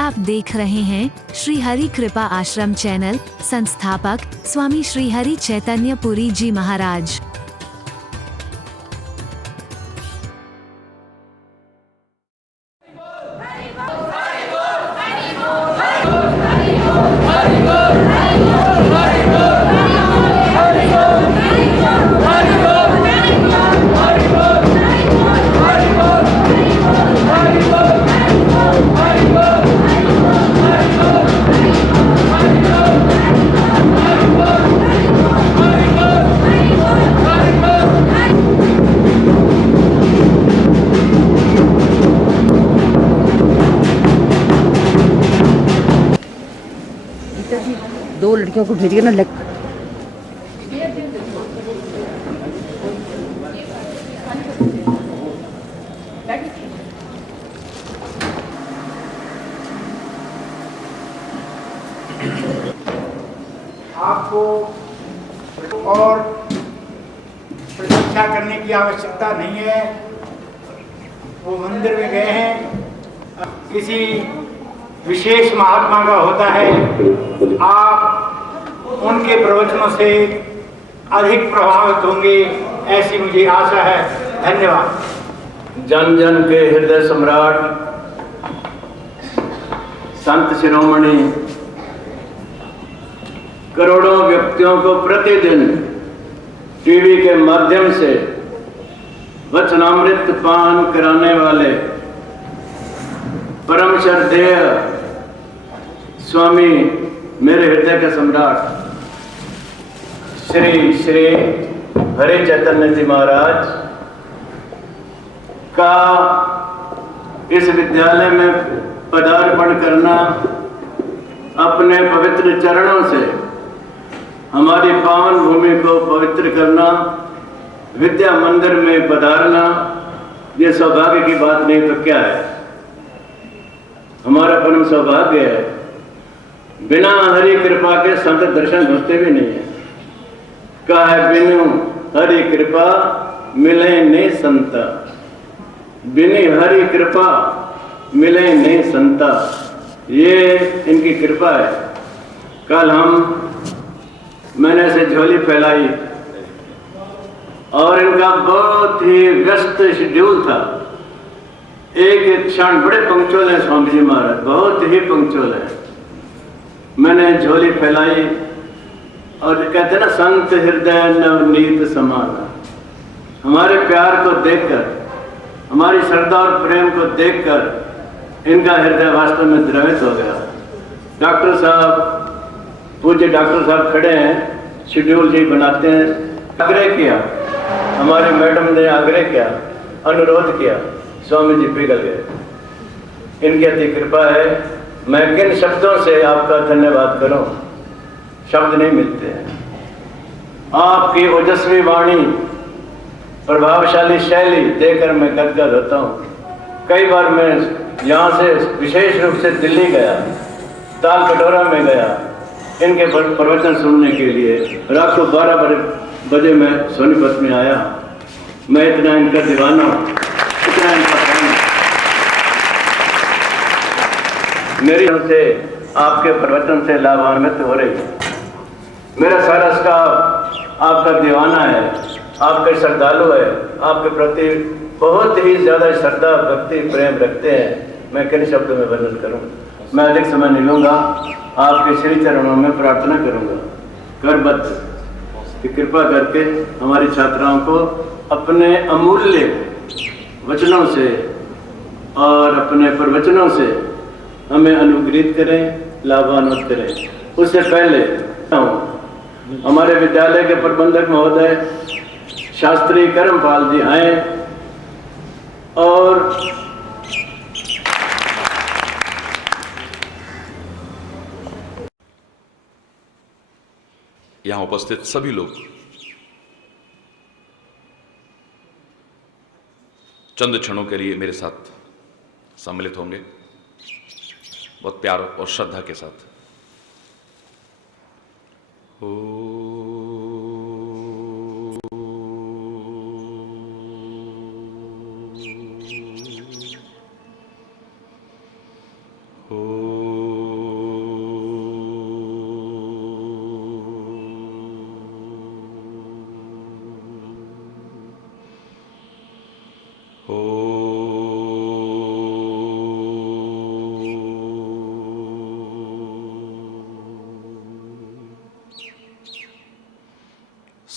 आप देख रहे हैं श्री हरि कृपा आश्रम चैनल। संस्थापक स्वामी श्री हरि चैतन्य पुरी जी महाराज। दो लड़कियों को भेजिए ना। आपको और प्रतीक्षा करने की आवश्यकता नहीं है। वो मंदिर में गए हैं, किसी विशेष महात्मा का होता है। आप उनके प्रवचनों से अधिक प्रभावित होंगे, ऐसी मुझे आशा है। धन्यवाद। जन जन के हृदय सम्राट संत शिरोमणि करोड़ों व्यक्तियों को प्रतिदिन टीवी के माध्यम से वचनामृत पान कराने वाले परम श्रद्धेय स्वामी मेरे हृदय के सम्राट श्री श्री हरि चैतन्य जी महाराज का इस विद्यालय में पदार्पण करना, अपने पवित्र चरणों से हमारी पावन भूमि को पवित्र करना, विद्या मंदिर में पधारना, ये सौभाग्य की बात नहीं तो क्या है। हमारा परम सौभाग्य है। बिना हरि कृपा के संत दर्शन होते भी नहीं है। कहा है बिनु हरि कृपा मिले नहीं संता, बिनी हरि कृपा मिले नहीं संता। ये इनकी कृपा है। कल मैंने ऐसे झोली फैलाई और इनका बहुत ही व्यस्त शेड्यूल था। एक एक क्षण बड़े पंक्चुअल है स्वामी जी महाराज, बहुत ही पंक्चुअल है। मैंने झोली फैलाई और कहते हैं ना, संत हृदय नवनीत समान। हमारे प्यार को देखकर, हमारी श्रद्धा और प्रेम को देखकर इनका हृदय वास्तव में द्रवित हो गया। डॉक्टर साहब, पूज्य डॉक्टर साहब खड़े हैं, शेड्यूल जी बनाते हैं। आग्रह किया, हमारे मैडम ने आग्रह किया, अनुरोध किया, स्वामी जी पिघल गए। इनकी अति कृपा है। मैं किन शब्दों से आपका धन्यवाद करूं, शब्द नहीं मिलते हैं। आपकी ओजस्वी वाणी, प्रभावशाली शैली देखकर मैं गदगद होता हूं। कई बार मैं यहाँ से विशेष रूप से दिल्ली गया, ताल कटोरा में गया इनके प्रवचन सुनने के लिए। रात को 12 बजे मैं सोनीपत में आया। मैं इतना इनका दीवाना हूँ, इतना इनका फैन। मेरी उनसे आपके प्रवचन से लाभान्वित हो रही है। मेरा सारा स्टाफ आपका दीवाना है, आपके श्रद्धालु है, आपके प्रति बहुत ही ज़्यादा श्रद्धा भक्ति प्रेम रखते हैं। मैं किन शब्दों में वर्णन करूं। मैं अधिक समय नहीं लूँगा, आपके श्री चरणों में प्रार्थना करूँगा करबद्ध कि कृपा करके हमारी छात्राओं को अपने अमूल्य वचनों से और अपने प्रवचनों से हमें अनुग्रहित करें, लाभान्वित करें। उससे पहले हमारे विद्यालय के प्रबंधक महोदय शास्त्री करमपाल जी आए और यहाँ उपस्थित सभी लोग चंद क्षणों के लिए मेरे साथ सम्मिलित होंगे, बहुत प्यार और श्रद्धा के साथ। ओ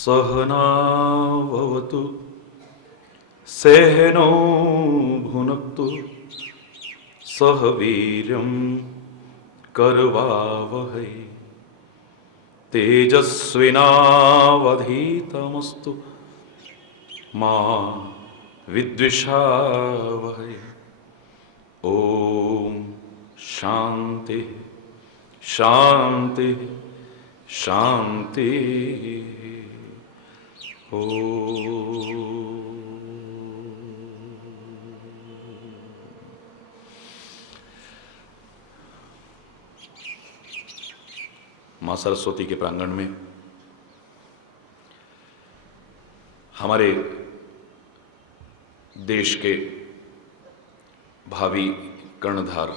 सहनावतु सहनो भुनक्तु सह वीर्यं करवावहै तेजस्विनावधीतमस्तु मा विद्विषावहै। ओम शांति शांति शांति। मां सरस्वती के प्रांगण में हमारे देश के भावी कर्णधार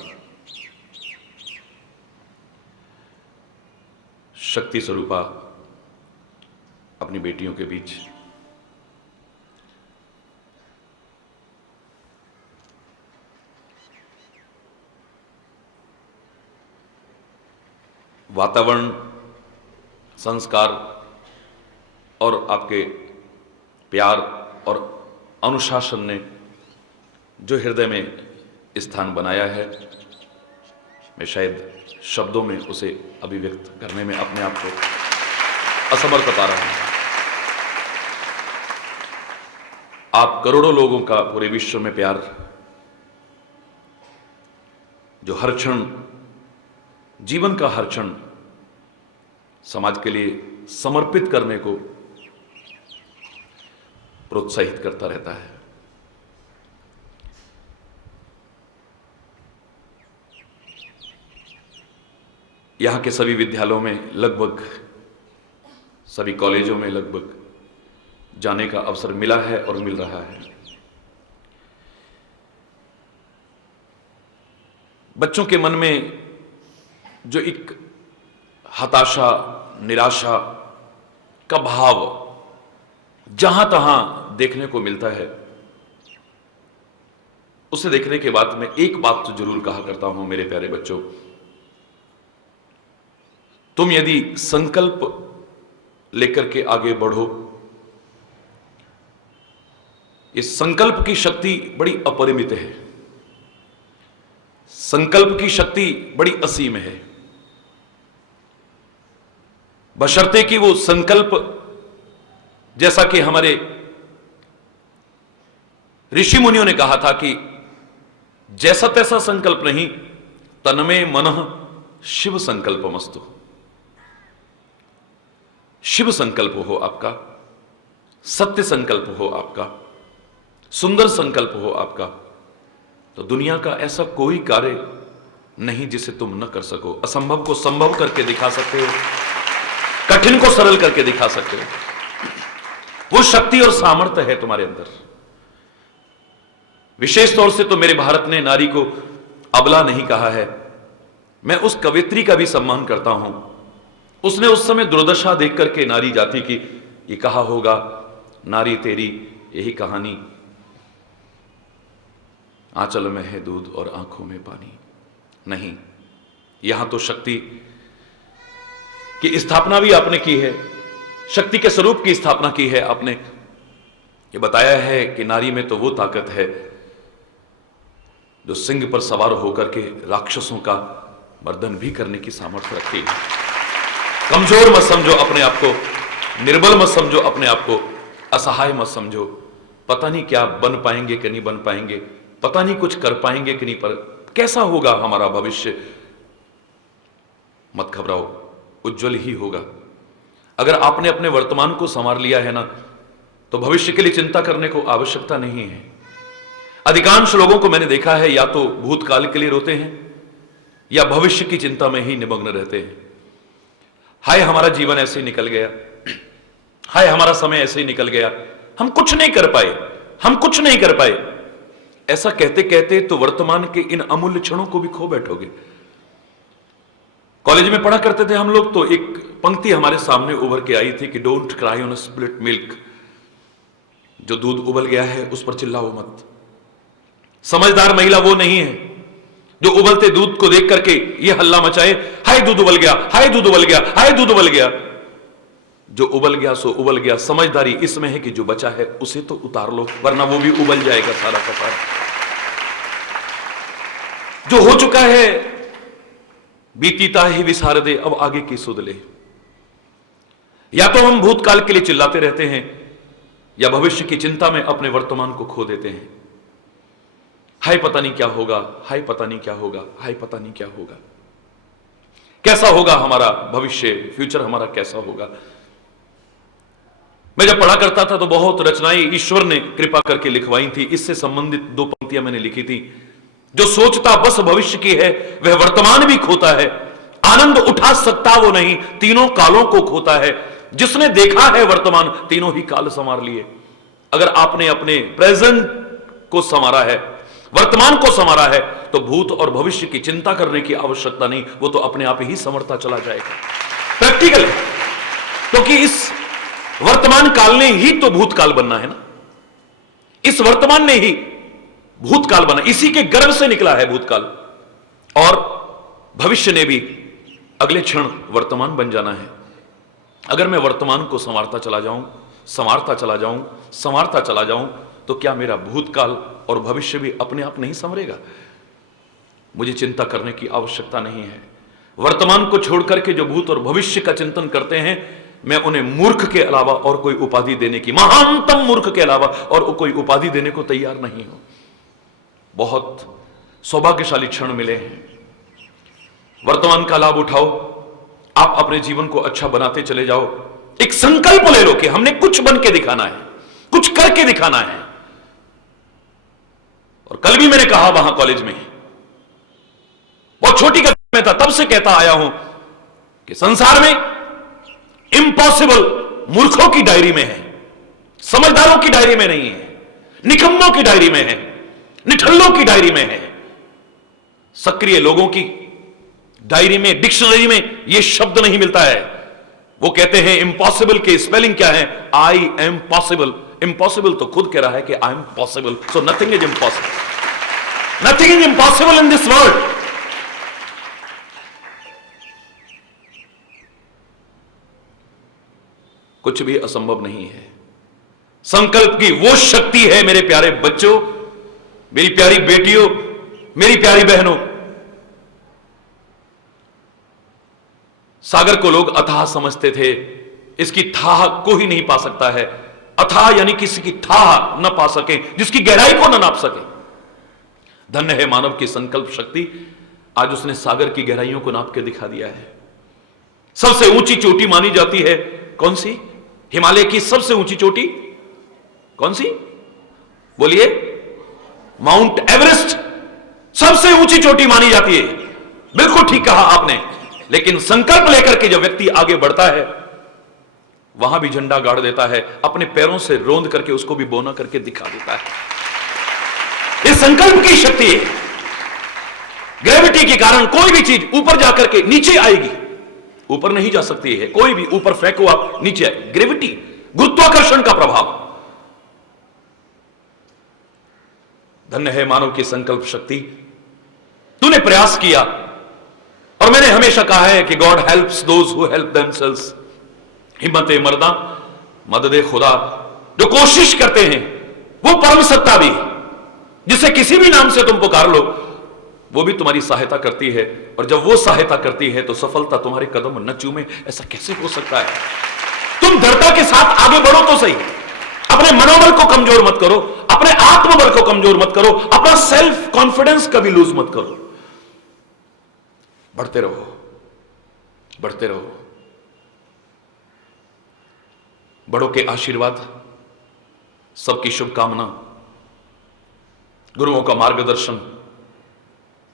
शक्ति स्वरूपा अपनी बेटियों के बीच वातावरण, संस्कार और आपके प्यार और अनुशासन ने जो हृदय में स्थान बनाया है, मैं शायद शब्दों में उसे अभिव्यक्त करने में अपने आप को असमर्थ पा रहा हूं। आप करोड़ों लोगों का पूरे विश्व में प्यार, जो हर क्षण, जीवन का हर क्षण समाज के लिए समर्पित करने को प्रोत्साहित करता रहता है। यहां के सभी विद्यालयों में, लगभग सभी कॉलेजों में लगभग जाने का अवसर मिला है और मिल रहा है। बच्चों के मन में जो एक हताशा, निराशा का भाव जहां तहां देखने को मिलता है, उसे देखने के बाद मैं एक बात तो जरूर कहा करता हूं, मेरे प्यारे बच्चों, तुम यदि संकल्प लेकर के आगे बढ़ो, इस संकल्प की शक्ति बड़ी अपरिमित है, संकल्प की शक्ति बड़ी असीम है, बशर्ते कि वो संकल्प, जैसा कि हमारे ऋषि मुनियों ने कहा था कि जैसा तैसा संकल्प नहीं, तन्मे मनः शिव संकल्पमस्तु। शिव संकल्प हो आपका, सत्य संकल्प हो आपका, सुंदर संकल्प हो आपका, तो दुनिया का ऐसा कोई कार्य नहीं जिसे तुम न कर सको। असंभव को संभव करके दिखा सकते हो, कठिन को सरल करके दिखा सकते हो। वो शक्ति और सामर्थ्य है तुम्हारे अंदर। विशेष तौर से तो मेरे भारत ने नारी को अबला नहीं कहा है। मैं उस कवियत्री का भी सम्मान करता हूं। उसने उस समय दुर्दशा देख करके नारी जाति की ये कहा होगा, नारी तेरी यही कहानी, आंचल में है दूध और आंखों में पानी। नहीं, यहां तो शक्ति की स्थापना भी आपने की है, शक्ति के स्वरूप की स्थापना की है आपने। ये बताया है कि नारी में तो वो ताकत है जो सिंह पर सवार होकर के राक्षसों का मर्दन भी करने की सामर्थ्य रखती है। कमजोर मत समझो अपने आप को, निर्बल मत समझो अपने आप को, असहाय मत समझो। पता नहीं क्या बन पाएंगे कि नहीं बन पाएंगे, पता नहीं कुछ कर पाएंगे कि नहीं, पर कैसा होगा हमारा भविष्य, मत घबराओ, उज्जवल ही होगा। अगर आपने अपने वर्तमान को संवार लिया है ना, तो भविष्य के लिए चिंता करने को आवश्यकता नहीं है। अधिकांश लोगों को मैंने देखा है, या तो भूतकाल के लिए रोते हैं या भविष्य की चिंता में ही निमग्न रहते हैं। हाय हमारा जीवन ऐसे ही निकल गया, हाय हमारा समय ऐसे ही निकल गया, हम कुछ नहीं कर पाए, हम कुछ नहीं कर पाए। ऐसा कहते कहते तो वर्तमान के इन अमूल्य क्षणों को भी खो बैठोगे। कॉलेज में पढ़ा करते थे हम लोग, तो एक पंक्ति हमारे सामने उभर के आई थी कि don't cry on split milk. जो दूध उबल गया है उस पर चिल्लाओ मत। समझदार महिला वो नहीं है जो उबलते दूध को देख करके ये हल्ला मचाए, हाय दूध उबल गया, हाय दूध उबल गया, हाय दूध उबल गया। जो उबल गया सो उबल गया, समझदारी इसमें है कि जो बचा है उसे तो उतार लो, वरना वो भी उबल जाएगा सारा का सारा। जो हो चुका है बीतीता ही विसार दे, अब आगे की सुध ले। या तो हम भूतकाल के लिए चिल्लाते रहते हैं या भविष्य की चिंता में अपने वर्तमान को खो देते हैं। हाय पता नहीं क्या होगा, हाय पता नहीं क्या होगा, हाय पता नहीं क्या होगा, कैसा होगा हमारा भविष्य, फ्यूचर हमारा कैसा होगा। मैं जब पढ़ा करता था तो बहुत रचनाएं ईश्वर ने कृपा करके लिखवाई थी। इससे संबंधित 2 पंक्तियां मैंने लिखी थी। जो सोचता बस भविष्य की है वह वर्तमान भी खोता है, आनंद उठा सकता वो नहीं, तीनों कालों को खोता है। जिसने देखा है वर्तमान, तीनों ही काल संवार लिए। अगर आपने अपने प्रेजेंट को संवारा है, वर्तमान को संवारा है, तो भूत और भविष्य की चिंता करने की आवश्यकता नहीं, वो तो अपने आप ही संवरता चला जाएगा। प्रैक्टिकल है, क्योंकि इस वर्तमान काल ने ही तो भूतकाल बनना है ना। इस वर्तमान ने ही भूतकाल बना, इसी के गर्भ से निकला है भूतकाल, और भविष्य ने भी अगले क्षण वर्तमान बन जाना है। अगर मैं वर्तमान को संवारता चला जाऊं, संवारता चला जाऊं, संवारता चला जाऊं, तो क्या मेरा भूतकाल और भविष्य भी अपने आप नहीं संवरेगा? मुझे चिंता करने की आवश्यकता नहीं है। वर्तमान को छोड़कर के जो भूत और भविष्य का चिंतन करते हैं, मैं उन्हें मूर्ख के अलावा और कोई उपाधि देने की, महानतम मूर्ख के अलावा और कोई उपाधि देने को तैयार नहीं हूं। बहुत सौभाग्यशाली क्षण मिले हैं, वर्तमान का लाभ उठाओ। आप अपने जीवन को अच्छा बनाते चले जाओ। एक संकल्प ले लो कि हमने कुछ बन के दिखाना है, कुछ करके दिखाना है। और कल भी मैंने कहा वहां कॉलेज में, बहुत छोटी कक्षा में था, तब से कहता आया हूं कि संसार में इम्पॉसिबल मूर्खों की डायरी में है, समझदारों की डायरी में नहीं है, निकम्मों की डायरी में है, निठल्लों की डायरी में है। सक्रिय लोगों की डायरी में, डिक्शनरी में यह शब्द नहीं मिलता है। वो कहते हैं इम्पॉसिबल के स्पेलिंग क्या है? I am possible. इम्पॉसिबल तो खुद कह रहा है कि I am possible, so nothing is impossible. Nothing is impossible in this world. कुछ भी असंभव नहीं है। संकल्प की वो शक्ति है मेरे प्यारे बच्चों, मेरी प्यारी बेटियों, मेरी प्यारी बहनों। सागर को लोग अथाह समझते थे, इसकी थाह कोई नहीं पा सकता है। अथाह यानी किसी की थाह न पा सके, जिसकी गहराई को न नाप सके। धन्य है मानव की संकल्प शक्ति, आज उसने सागर की गहराइयों को नाप के दिखा दिया है। सबसे ऊंची चोटी मानी जाती है कौन सी? हिमालय की सबसे ऊंची चोटी कौन सी? बोलिए। माउंट एवरेस्ट सबसे ऊंची चोटी मानी जाती है। बिल्कुल ठीक कहा आपने। लेकिन संकल्प लेकर के जब व्यक्ति आगे बढ़ता है, वहां भी झंडा गाड़ देता है, अपने पैरों से रोंद करके उसको भी बोना करके दिखा देता है। इस संकल्प की शक्ति है। ग्रेविटी के कारण कोई भी चीज ऊपर जाकर के नीचे आएगी, ऊपर नहीं जा सकती है। कोई भी ऊपर फेंको आप, नीचे आए। ग्रेविटी, गुरुत्वाकर्षण का प्रभाव। धन्य है मानव की संकल्प शक्ति। तूने प्रयास किया, और मैंने हमेशा कहा है कि God helps those who help themselves. हिम्मत मर्दा, मदद खुदा। जो कोशिश करते हैं वो परम सत्ता भी, जिसे किसी भी नाम से तुम पुकार लो, वो भी तुम्हारी सहायता करती है। और जब वो सहायता करती है तो सफलता तुम्हारे कदम न चूमे। ऐसा कैसे हो सकता है? तुम दृढ़ता के साथ आगे बढ़ो तो सही। अपने मनोबल को कमजोर मत करो, अपने आत्मबल को कमजोर मत करो, अपना सेल्फ कॉन्फिडेंस कभी लूज मत करो। बढ़ते रहो, बढ़ते रहो। बड़ों के आशीर्वाद, सबकी शुभकामना, गुरुओं का मार्गदर्शन,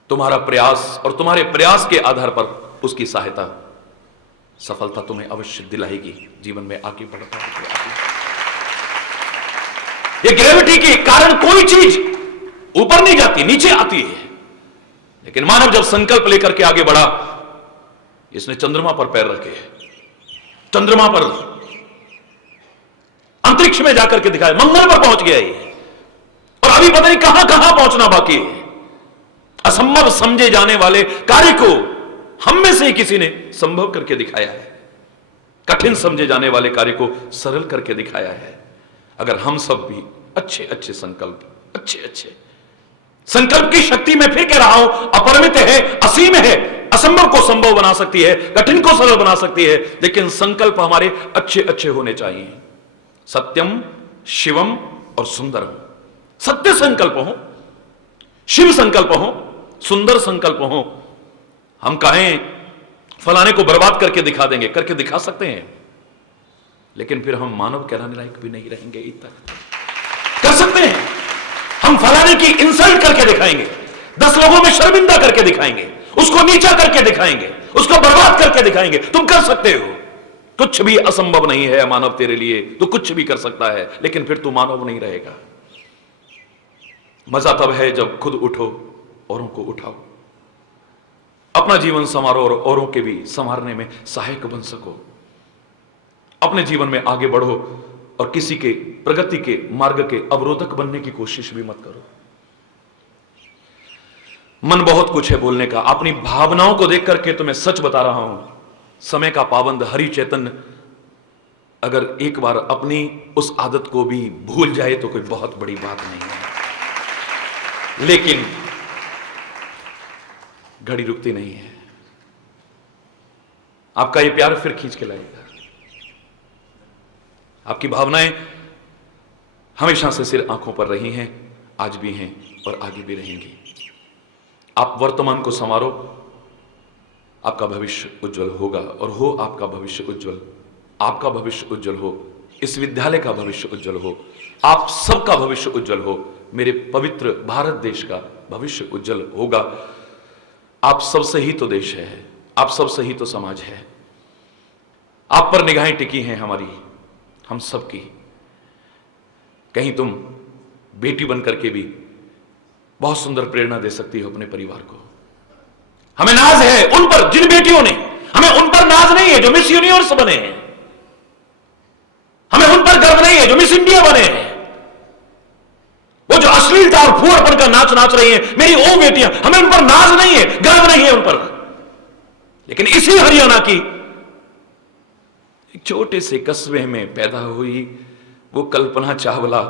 तुम्हारा प्रयास और तुम्हारे प्रयास के आधार पर उसकी सहायता, सफलता तुम्हें अवश्य दिलाएगी। जीवन में आगे बढ़ता है। ये ग्रेविटी के कारण कोई चीज ऊपर नहीं जाती, नीचे आती है। लेकिन मानव जब संकल्प लेकर के आगे बढ़ा, इसने चंद्रमा पर पैर रखे, चंद्रमा पर, अंतरिक्ष में जाकर के दिखाया, मंगल पर पहुंच गया ये। और अभी पता नहीं कहां कहां पहुंचना बाकी है। असंभव समझे जाने वाले कार्य को हम में से ही किसी ने संभव करके दिखाया है। कठिन समझे जाने वाले कार्य को सरल करके दिखाया है। अगर हम सब भी अच्छे अच्छे संकल्प की शक्ति में फिर कह रहा हूं, अपरिमित है, असीम है, असंभव को संभव बना सकती है, कठिन को सरल बना सकती है, लेकिन संकल्प हमारे अच्छे अच्छे होने चाहिए। सत्यम, शिवम और सुंदरम। सत्य संकल्प हो, शिव संकल्प हो, सुंदर संकल्प हो। हम कहें फलाने को बर्बाद करके दिखा देंगे, करके दिखा सकते हैं, लेकिन फिर हम मानव कहलाने लायक भी नहीं रहेंगे। इतना कर सकते हैं, हम फलाने की इंसल्ट करके दिखाएंगे, 10 लोगों में शर्मिंदा करके दिखाएंगे, उसको नीचा करके दिखाएंगे, उसको बर्बाद करके दिखाएंगे। तुम कर सकते हो, कुछ भी असंभव नहीं है मानव तेरे लिए। तू कुछ भी कर सकता है, लेकिन फिर तू मानव नहीं रहेगा। मजा तब है जब खुद उठो, औरों को उठाओ, अपना जीवन संवारो और औरों के भी संवारने में सहायक बन सको। अपने जीवन में आगे बढ़ो और किसी के प्रगति के मार्ग के अवरोधक बनने की कोशिश भी मत करो। मन बहुत कुछ है बोलने का, अपनी भावनाओं को देख करके तो मैं सच बता रहा हूं, समय का पाबंद हरि चैतन्य अगर एक बार अपनी उस आदत को भी भूल जाए तो कोई बहुत बड़ी बात नहीं है, लेकिन घड़ी रुकती नहीं है। आपका ये प्यार फिर खींच के लाएगा। आपकी भावनाएं हमेशा से सिर आंखों पर रही हैं, आज भी हैं और आगे भी रहेंगी। आप वर्तमान को संवारो, आपका भविष्य उज्जवल होगा और हो आपका भविष्य उज्जवल। आपका भविष्य उज्जवल हो, इस विद्यालय का भविष्य उज्जवल हो, आप सबका भविष्य उज्जवल हो, मेरे पवित्र भारत देश का भविष्य उज्जवल होगा। आप सबसे ही तो देश है, आप सबसे ही तो समाज है। आप पर निगाहें टिकी हैं हमारी, हम सबकी। कहीं तुम बेटी बनकर के भी बहुत सुंदर प्रेरणा दे सकती हो अपने परिवार को। हमें नाज है उन पर, जिन बेटियों ने, हमें उन पर नाज नहीं है जो मिस यूनिवर्स बने हैं, हमें उन पर गर्व नहीं है जो मिस इंडिया बने हैं। वो जो अश्लीलता और फूहड़पन का नाच नाच रही हैं, मेरी वो बेटियां, हमें उन पर नाज नहीं है, गर्व नहीं है उन पर। लेकिन इसी हरियाणा की एक छोटे से कस्बे में पैदा हुई वो कल्पना चावला,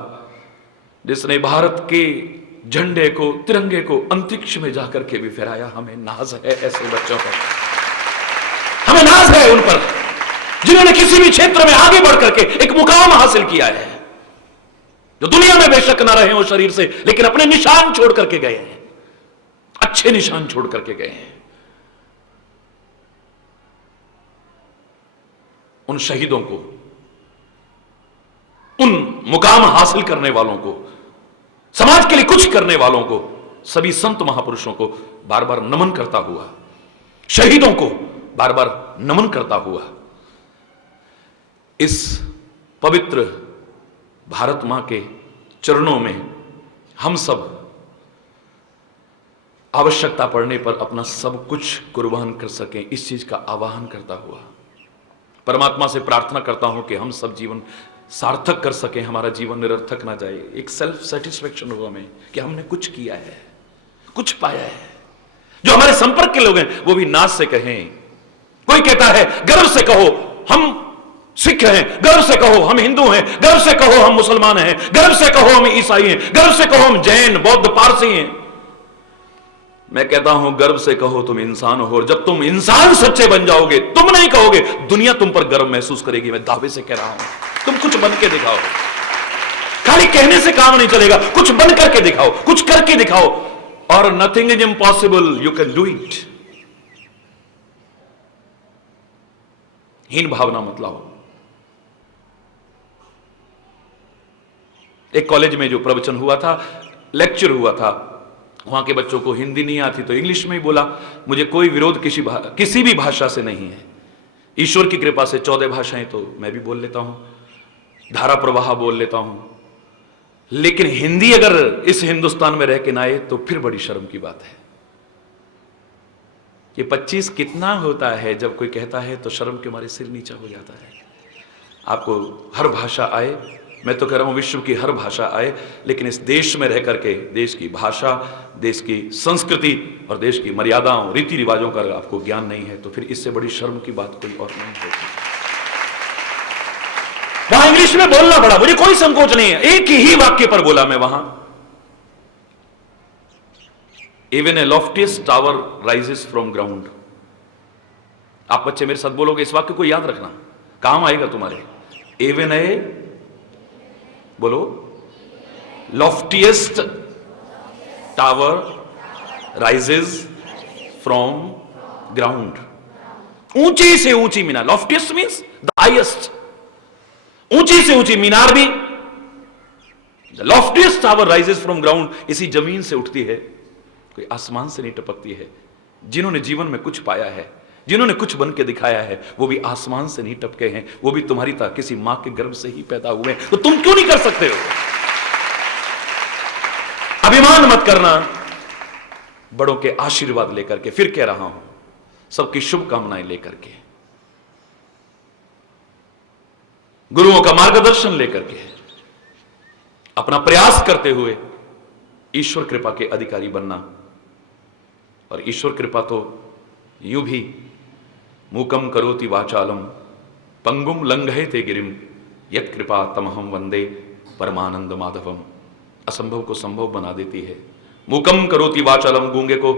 जिसने भारत के झंडे को, तिरंगे को अंतरिक्ष में जाकर के भी फहराया। हमें नाज है ऐसे बच्चों पर, हमें नाज है उन पर जिन्होंने किसी भी क्षेत्र में आगे बढ़ करके एक मुकाम हासिल किया है, जो दुनिया में बेशक ना रहे हो शरीर से, लेकिन अपने निशान छोड़ करके गए हैं, अच्छे निशान छोड़ करके गए हैं। उन शहीदों को, उन मुकाम हासिल करने वालों को, समाज के लिए कुछ करने वालों को, सभी संत महापुरुषों को बार बार नमन करता हुआ, शहीदों को बार बार नमन करता हुआ, इस पवित्र भारत मां के चरणों में हम सब आवश्यकता पड़ने पर अपना सब कुछ कुर्बान कर सकें, इस चीज का आवाहन करता हुआ परमात्मा से प्रार्थना करता हूं कि हम सब जीवन सार्थक कर सकें, हमारा जीवन निरर्थक ना जाए। एक सेल्फ सेटिस्फेक्शन हो हमें कि हमने कुछ किया है, कुछ पाया है। जो हमारे संपर्क के लोग हैं वो भी नाज से कहें। कोई कहता है गर्व से कहो हम सिख हैं, गर्व से कहो हम हिंदू हैं, गर्व से कहो हम मुसलमान हैं, गर्व से कहो हम ईसाई हैं, गर्व से कहो हम जैन, बौद्ध, पारसी हैं। मैं कहता हूं गर्व से कहो तुम इंसान हो, और जब तुम इंसान सच्चे बन जाओगे, तुम नहीं कहोगे, दुनिया तुम पर गर्व महसूस करेगी। मैं दावे से कह रहा हूं, तुम कुछ बन के दिखाओ। खाली कहने से काम नहीं चलेगा, कुछ बन करके दिखाओ, कुछ करके दिखाओ। और nothing is impossible, you can do it. हीन भावना मत लाओ। एक कॉलेज में जो प्रवचन हुआ था, लेक्चर हुआ था, वहां के बच्चों को हिंदी नहीं आती तो इंग्लिश में ही बोला। मुझे कोई विरोध किसी भी भाषा से नहीं है। ईश्वर की कृपा से 14 भाषाएं तो मैं भी बोल लेता हूं, धारा प्रवाह बोल लेता हूं, लेकिन हिंदी अगर इस हिंदुस्तान में रह के ना आए तो फिर बड़ी शर्म की बात है। ये 25 कितना होता है, जब कोई कहता है तो शर्म के मारे सिर नीचा हो जाता है। आपको हर भाषा आए, मैं तो कह रहा हूं विश्व की हर भाषा आए, लेकिन इस देश में रह करके देश की भाषा, देश की संस्कृति और देश की मर्यादाओं, रीति रिवाजों का अगर आपको ज्ञान नहीं है तो फिर इससे बड़ी शर्म की बात कोई और नहीं होगी। इंग्लिश में बोलना पड़ा, मुझे कोई संकोच नहीं है, एक ही वाक्य पर बोला मैं वहां, even a loftiest tower rises from ground. आप बच्चे मेरे साथ बोलोगे, इस वाक्य को याद रखना, काम आएगा तुम्हारे। इवन ए, बोलो, loftiest tower rises from ground. ऊंची से ऊंची मीनार, लॉफ्टिएस्ट मीन्स द हाईएस्ट, ऊंची से ऊंची मीनार भी, the loftiest tower rises from ground, इसी जमीन से उठती है, कोई आसमान से नहीं टपकती है। जिन्होंने जीवन में कुछ पाया है, जिन्होंने कुछ बन के दिखाया है, वो भी आसमान से नहीं टपके हैं, वो भी तुम्हारी तरह किसी मां के गर्भ से ही पैदा हुए हैं। तो तुम क्यों नहीं कर सकते हो? अभिमान मत करना, बड़ों के आशीर्वाद लेकर के, फिर कह रहा हूं, सबकी शुभकामनाएं लेकर के, गुरुओं का मार्गदर्शन लेकर के, अपना प्रयास करते हुए ईश्वर कृपा के अधिकारी बनना। और ईश्वर कृपा तो यूं भी, मूकम करोति वाचालम पंगुम लंघयते गिरिम यत् कृपा तमहम वंदे परमानंद माधवम। असंभव को संभव बना देती है। मूकम करोति वाचालम, गूंगे को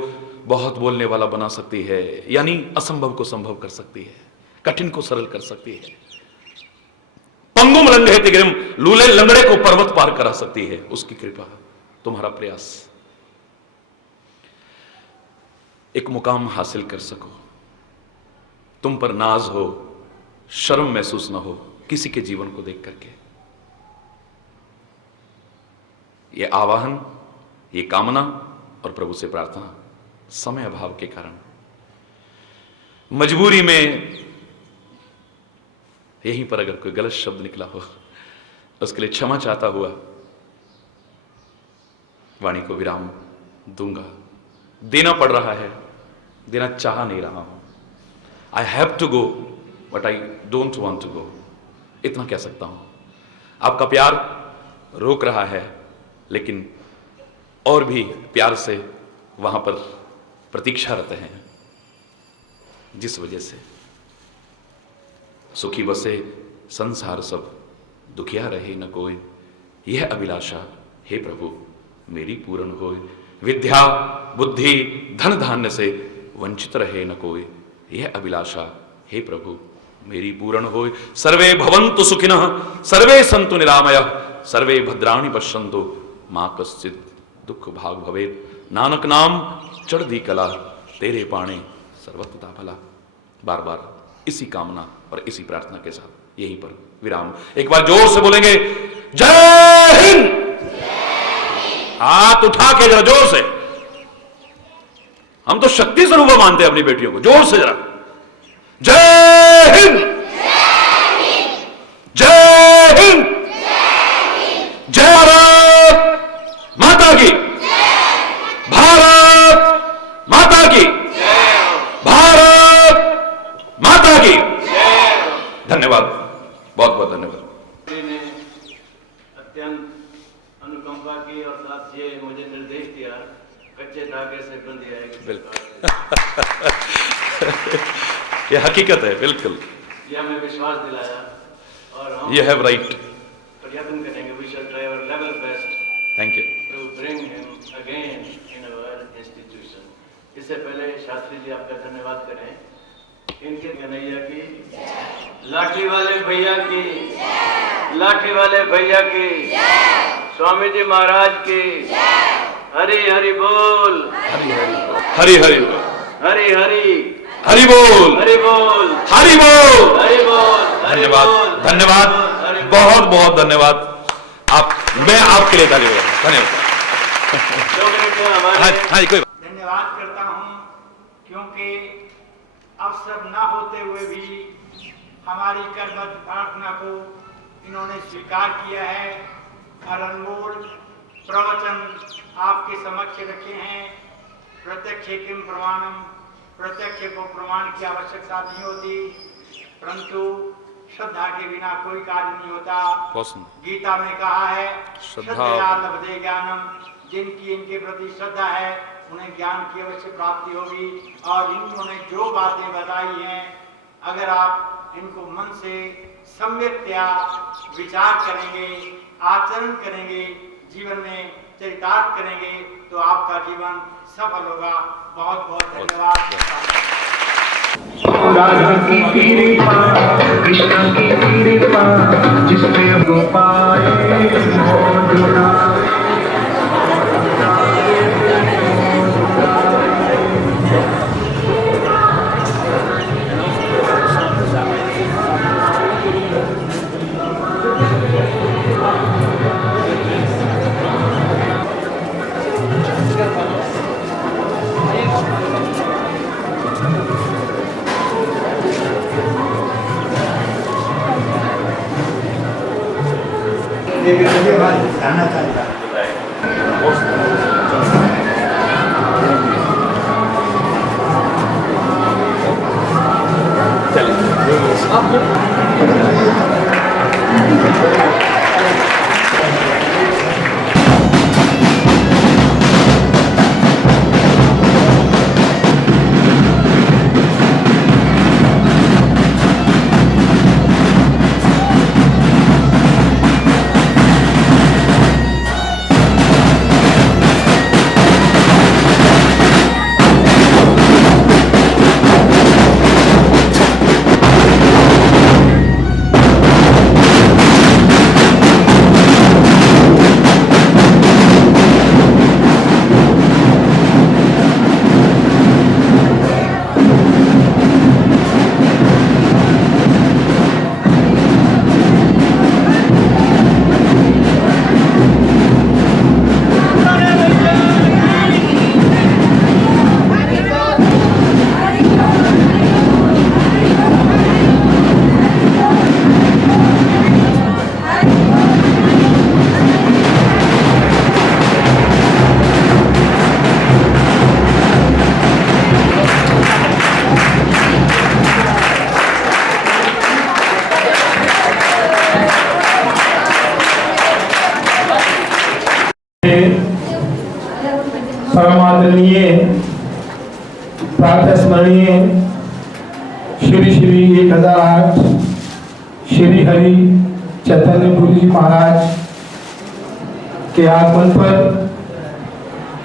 बहुत बोलने वाला बना सकती है, यानी असंभव को संभव कर सकती है, कठिन को सरल कर सकती है। पंगुम लंघयते गिरिम, लूले लंगड़े को पर्वत पार करा सकती है, उसकी कृपा, तुम्हारा प्रयास, एक मुकाम हासिल कर सको, तुम पर नाज हो, शर्म महसूस ना हो किसी के जीवन को देख करके। ये आवाहन, ये कामना और प्रभु से प्रार्थना, समय अभाव के कारण, मजबूरी में यहीं पर अगर कोई गलत शब्द निकला हो, उसके लिए क्षमा चाहता हुआ वाणी को विराम दूंगा। देना पड़ रहा है, देना चाह नहीं रहा हूं। I have to go but I don't want to go, इतना कह सकता हूं। आपका प्यार रोक रहा है, लेकिन और भी प्यार से वहां पर प्रतीक्षारत हैं, जिस वजह से सुखी बसे संसार सब, दुखिया रहे न कोई, यह अभिलाषा हे प्रभु मेरी पूर्ण होय। विद्या बुद्धि धन धान्य से वंचित रहे न कोई, यह अभिलाषा हे प्रभु मेरी पूर्ण होय। सर्वे भवन्तु सुखिनः, सर्वे सन्तु निरामयः, सर्वे भद्राणि पश्यन्तु, मां कश्चित् दुख भाग भवेत्। नानक नाम चढ़दी कला, तेरे पाणे सर्वत्र भला। बार बार इसी कामना और इसी प्रार्थना के साथ यहीं पर विराम। एक बार जोर से बोलेंगे जय हिंद, हाथ उठा के जरा जोर से। हम तो शक्ति स्वरूप मानते हैं अपनी बेटियों को, जोर से जरा जय हिंद, जय हिंद, जय भारत माता की, भारत माता की, भारत माता की। धन्यवाद, बहुत बहुत धन्यवाद। अत्यंत अनुकंपा की और साथ ये मुझे निर्देश दिया, कच्चे धागे से बंध जाएगी। बिल्कुल ये हकीकत है, बिल्कुल यह हमें विश्वास दिलाया और हम यू हैव राइट। प्रयत्न करेंगे, we shall try our level best thank you to bring him again in our institution. इससे पहले शास्त्री जी आपका धन्यवाद करें, इनके कन्हैया की, लाठी वाले भैया की, लाठी वाले भैया की, स्वामी जी महाराज की, हरि हरि बोल, हरि हरि हरि हरि हरि हरि बोल, हरि बोल, हरि बोल। हरि बोल। धन्यवाद, धन्यवाद, बहुत बहुत धन्यवाद। आप, मैं आपके लिए ताली बजाऊंगा। धन्यवाद। हाँ जी, कोई धन्यवाद करता हूं, क्योंकि अवसर न होते हुए भी हमारी करबद्ध प्रार्थना को इन्होंने स्वीकार किया है और अनमोल प्रवचन आपके समक्ष रखे हैं। प्रत्यक्ष किम प्रमाणम, प्रत्यक्ष को प्रमाण की आवश्यकता नहीं होती, परंतु श्रद्धा के बिना कोई कार्य नहीं होता। गीता में कहा है श्रद्धया लभते ज्ञानम, जिनकी इनके प्रति श्रद्धा है उन्हें ज्ञान की अवश्य प्राप्ति होगी। और इन्होंने जो बातें बताई हैं, अगर आप इनको मन से सम्यकतया विचार करेंगे, आचरण करेंगे, जीवन में चरितार्थ करेंगे तो आपका जीवन सफल होगा। बहुत बहुत धन्यवाद। राधा की कृपा, कृष्ण की कृपा, जिसपे हो पाए मोदना। जाना चाहिए। परमादरणीय प्रातः स्मरणीय श्री श्री 1008 श्री हरि चैतन्यपुरी जी महाराज के आगमन पर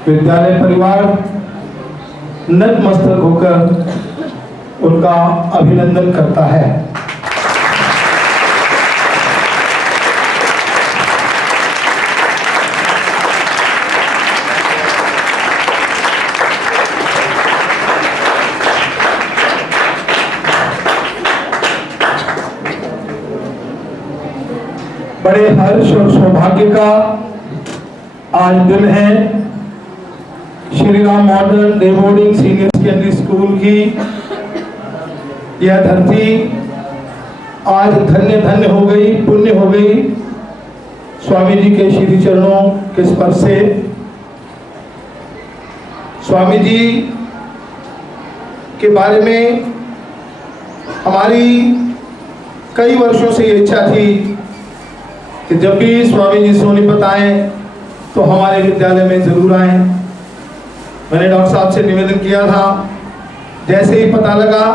विद्यालय परिवार नतमस्तक होकर उनका अभिनंदन करता है। बड़े हर्ष और सौभाग्य का आज दिन है। Shri Ram modern day boarding senior secondary school की यह धरती आज धन्य धन्य हो गई, पुण्य हो गई स्वामी जी के श्री चरणों के स्पर्श से। स्वामी जी के बारे में हमारी कई वर्षों से ये इच्छा थी कि जब भी स्वामी जी सोनीपत आए तो हमारे विद्यालय में जरूर आए। मैंने डॉक्टर साहब से निवेदन किया था, जैसे ही पता लगा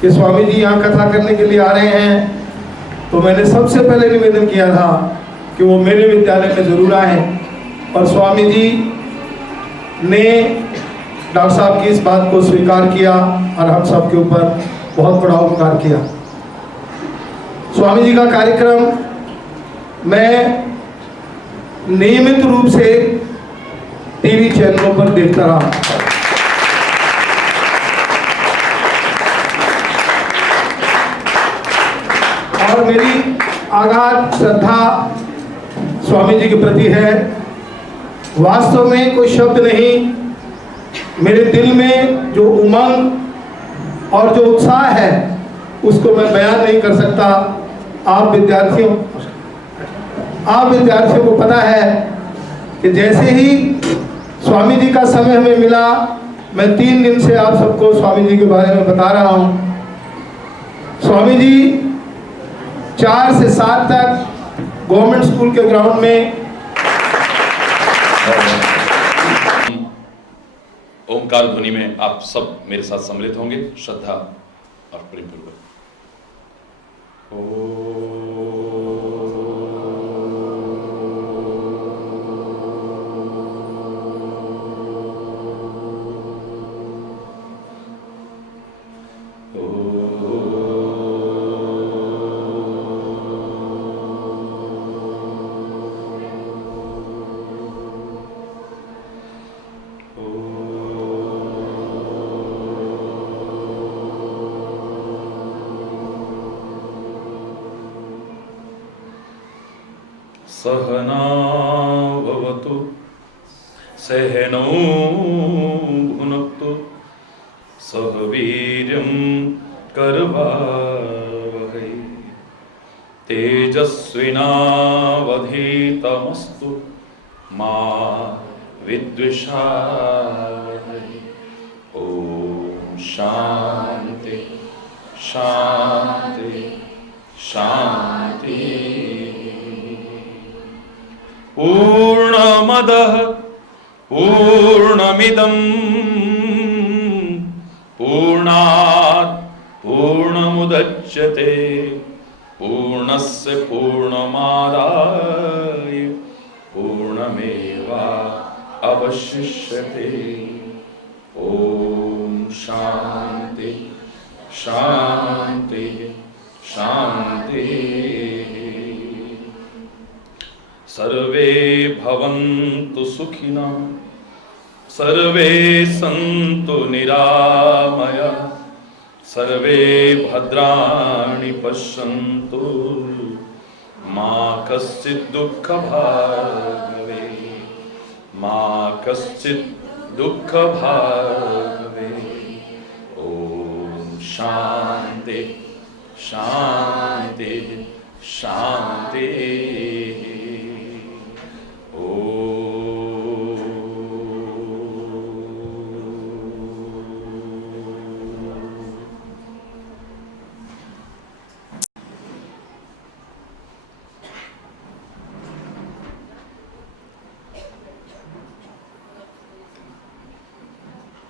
कि स्वामी जी यहाँ कथा करने के लिए आ रहे हैं तो मैंने सबसे पहले निवेदन किया था कि वो मेरे विद्यालय में जरूर आए। और स्वामी जी ने डॉक्टर साहब की इस बात को स्वीकार किया और हम सब के ऊपर बहुत बड़ा उपकार किया। स्वामी जी का कार्यक्रम मैं नियमित रूप से टीवी चैनलों पर देखता रहा। और मेरी आगाध श्रद्धा स्वामी जी के प्रति है। वास्तव में कोई शब्द नहीं, मेरे दिल में जो उमंग और जो उत्साह है उसको मैं बयान नहीं कर सकता। आप विद्यार्थियों को पता है कि जैसे ही स्वामी जी का समय हमें मिला, मैं 3 दिन से आप सबको स्वामी जी के बारे में बता रहा हूँ। स्वामी जी 4 से 7 तक गवर्नमेंट स्कूल के ग्राउंड में ओमकार ध्वनि में आप सब मेरे साथ सम्मिलित होंगे, श्रद्धा और प्रेम पूर्वक। सहना भवतु सहनौ भुनक्तु सह वीर्यं करवावहै तेजस्विनावधीतमस्तु मा विद्विषावहै। ओम शांति शांति शांति। पूर्णमदः पूर्णमिदं पूर्णात् पूर्णमुदच्यते पूर्णस्य पूर्णमादाय पूर्णमेवावशिष्यते। ओम शांति शांति शांति। सर्वे भवन्तु सुखिनः सर्वे सन्तु निरामया सर्वे भद्राणि पश्यन्तु मा कश्चित् दुःखभाग् भवेत् मा कश्चित् दुःखभाग् भवेत्। ओम शांति शांति शांति।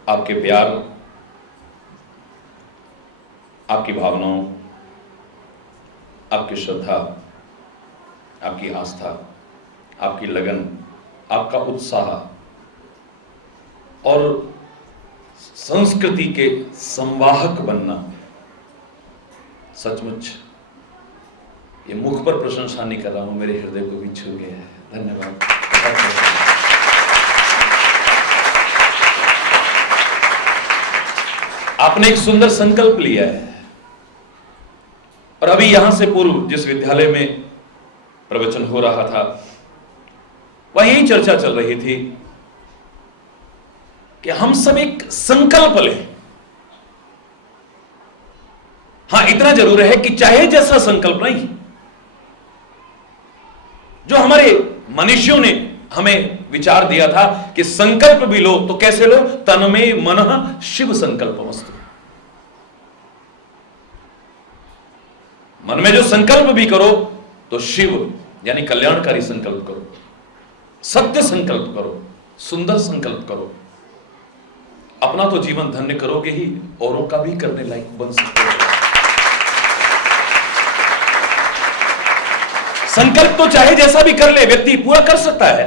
आपके प्यार, आपकी भावनाओं, आपकी श्रद्धा, आपकी आस्था, आपकी लगन, आपका उत्साह और संस्कृति के संवाहक बनना सचमुच, ये मुख पर प्रशंसा नहीं कर रहा हूं, मेरे हृदय को भी छू गया है। धन्यवाद। आपने एक सुंदर संकल्प लिया है और अभी यहां से पूर्व जिस विद्यालय में प्रवचन हो रहा था वहीं चर्चा चल रही थी कि हम सब एक संकल्प लें। हां, इतना जरूर है कि चाहे जैसा संकल्प नहीं, जो हमारे मनीषियों ने हमें विचार दिया था कि संकल्प भी लो तो कैसे लो, तन्मे मनः शिव संकल्पमस्तु। मन में जो संकल्प भी करो तो शिव यानी कल्याणकारी संकल्प करो, सत्य संकल्प करो, सुंदर संकल्प करो। अपना तो जीवन धन्य करोगे ही, औरों का भी करने लायक बन सकते हो। संकल्प तो चाहे जैसा भी कर ले व्यक्ति पूरा कर सकता है,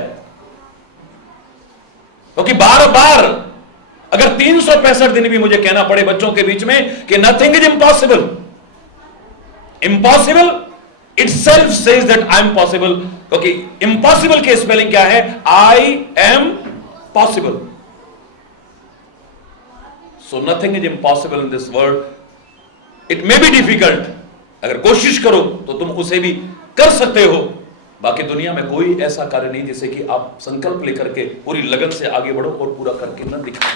क्योंकि बार बार अगर 365 दिन भी मुझे कहना पड़े बच्चों के बीच में कि nothing is impossible, impossible itself says that I am possible, क्योंकि इम्पॉसिबल के स्पेलिंग क्या है, I am possible. So nothing is impossible in this world. It may be difficult, अगर कोशिश करो तो तुम उसे भी कर सकते हो। बाकी दुनिया में कोई ऐसा कार्य नहीं जिसे कि आप संकल्प लेकर के पूरी लगन से आगे बढ़ो और पूरा करके न दिखाओ।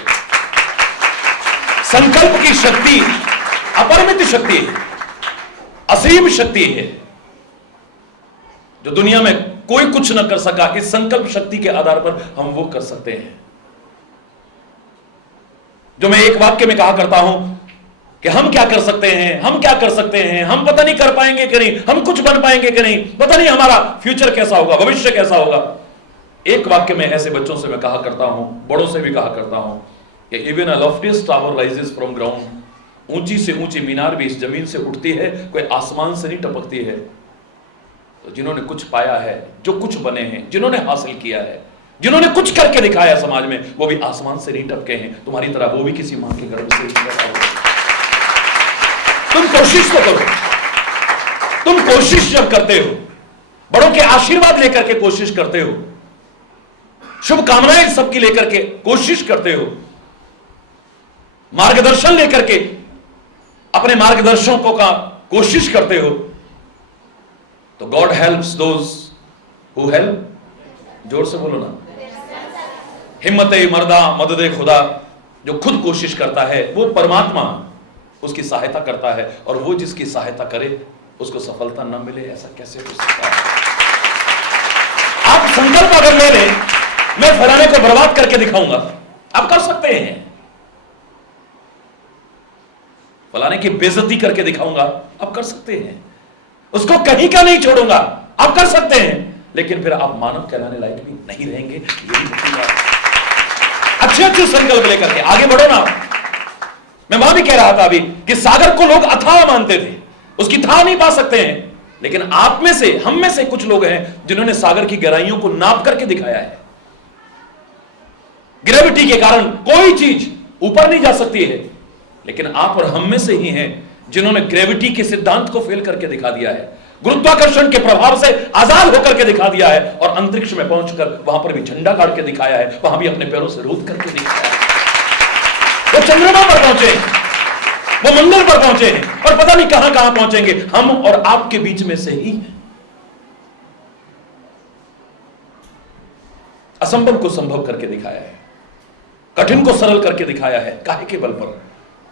संकल्प की शक्ति अपरिमित शक्ति है, असीम शक्ति है, जो दुनिया में कोई कुछ न कर सका। इस संकल्प शक्ति के आधार पर हम वो कर सकते हैं जो मैं एक वाक्य में कहा करता हूं कि हम क्या कर सकते हैं, हम क्या कर सकते हैं, हम पता नहीं कर पाएंगे कि नहीं, हम कुछ बन पाएंगे कि नहीं, पता नहीं हमारा फ्यूचर कैसा होगा, भविष्य कैसा होगा। एक वाक्य में ऐसे बच्चों से मैं कहा करता हूं, बड़ों से भी कहा करता हूं कि even a loftiest tower rises from ground. ऊंची से ऊंची मीनार भी इस जमीन से उठती है, कोई आसमान से नहीं टपकती है। तो जिन्होंने कुछ पाया है, जो कुछ बने हैं, जिन्होंने हासिल किया है, जिन्होंने कुछ करके दिखाया समाज में, वो भी आसमान से नहीं टपके हैं। तुम्हारी तरह वो भी किसी मां के गर्भ से पैदा हुए। तुम कोशिश तो करो। तुम कोशिश जब करते हो, बड़ों के आशीर्वाद लेकर के कोशिश करते हो, शुभकामनाएं सबकी लेकर के कोशिश करते हो, मार्गदर्शन लेकर के अपने मार्गदर्शकों का कोशिश करते हो, तो God helps those who help, जोर से बोलो ना, हिम्मत मर्दा मदद खुदा, जो खुद कोशिश करता है वो परमात्मा उसकी सहायता करता है, और वो जिसकी सहायता करे उसको सफलता न मिले, ऐसा कैसे हो सकता है? आप संकल्प अगर ले लें, मैं फलाने को बर्बाद करके दिखाऊंगा, आप कर सकते हैं। फलाने की बेइज्जती करके दिखाऊंगा, आप कर सकते हैं। उसको कहीं का नहीं छोड़ूंगा, आप कर सकते हैं। लेकिन फिर आप मानव कहलाने लायक भी नहीं रहेंगे। यही मुद्दी बात। अच्छे अच्छे संकल्प लेकर के आगे बढ़ो ना। मैं वहां भी कह रहा था अभी कि सागर को लोग अथाह मानते थे, उसकी था नहीं पा सकते हैं, लेकिन आप में से, हम में से कुछ लोग हैं जिन्होंने सागर की गहराइयों को नाप करके दिखाया है। ग्रेविटी के कारण कोई चीज ऊपर नहीं जा सकती है, लेकिन आप और हम में से ही हैं जिन्होंने ग्रेविटी के सिद्धांत को फेल करके दिखा दिया है, गुरुत्वाकर्षण के प्रभाव से आजाद होकर के दिखा दिया है, और अंतरिक्ष में पहुंचकर वहां पर भी झंडा गाड़ के दिखाया है, वहां भी अपने पैरों से रोध करके दिखाया है। वो चंद्रमा पर पहुंचे, वो मंगल पर पहुंचे हैं, और पता नहीं कहां कहां पहुंचेंगे। हम और आपके बीच में से ही असंभव को संभव करके दिखाया है, कठिन को सरल करके दिखाया है। काहे के बल पर?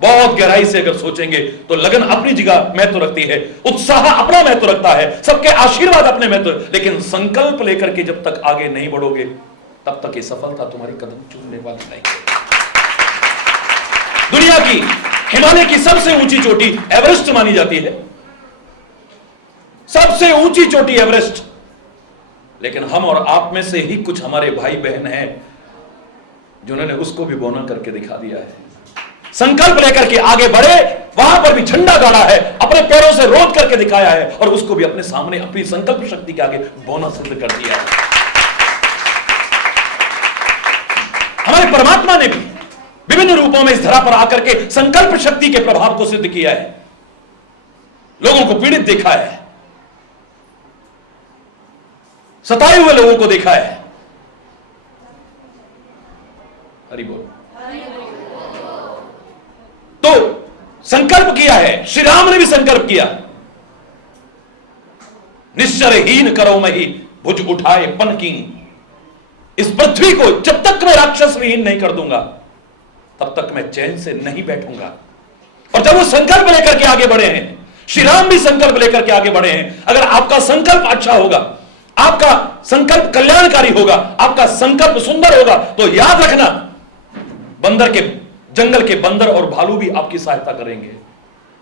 बहुत गहराई से अगर सोचेंगे तो लगन अपनी जगह महत्व रखती है, उत्साह अपना महत्व रखता है, सबके आशीर्वाद अपने महत्व, लेकिन संकल्प लेकर के जब तक आगे नहीं बढ़ोगे तब तक ये सफलता तुम्हारी कदम चूमने वाली नहीं। दुनिया की हिमालय की सबसे ऊंची चोटी एवरेस्ट मानी जाती है, सबसे ऊंची चोटी एवरेस्ट, लेकिन हम और आप में से ही कुछ हमारे भाई बहन हैं जिन्होंने उसको भी बोना करके दिखा दिया है। संकल्प लेकर के आगे बढ़े, वहां पर भी झंडा गाड़ा है, अपने पैरों से रोध करके दिखाया है, और उसको भी अपने सामने अपनी संकल्प शक्ति के आगे बोना सिद्ध कर दिया है। हमारे परमात्मा ने भी विभिन्न रूपों में इस धरा पर आकर के संकल्प शक्ति के प्रभाव को सिद्ध किया है, लोगों को पीड़ित देखा है, सताए हुए लोगों को देखा है। हरि बोल। तो संकल्प किया है, श्री राम ने भी संकल्प किया, निश्चरहीन करो मही भुज उठाए पन की, इस पृथ्वी को जब तक मैं राक्षस विहीन नहीं कर दूंगा तब तक मैं चैन से नहीं बैठूंगा। और जब वो संकल्प लेकर के आगे बढ़े हैं, श्री राम भी संकल्प लेकर के आगे बढ़े हैं। अगर आपका संकल्प अच्छा होगा, आपका संकल्प कल्याणकारी होगा, आपका संकल्प सुंदर होगा, तो याद रखना बंदर के, जंगल के बंदर और भालू भी आपकी सहायता करेंगे।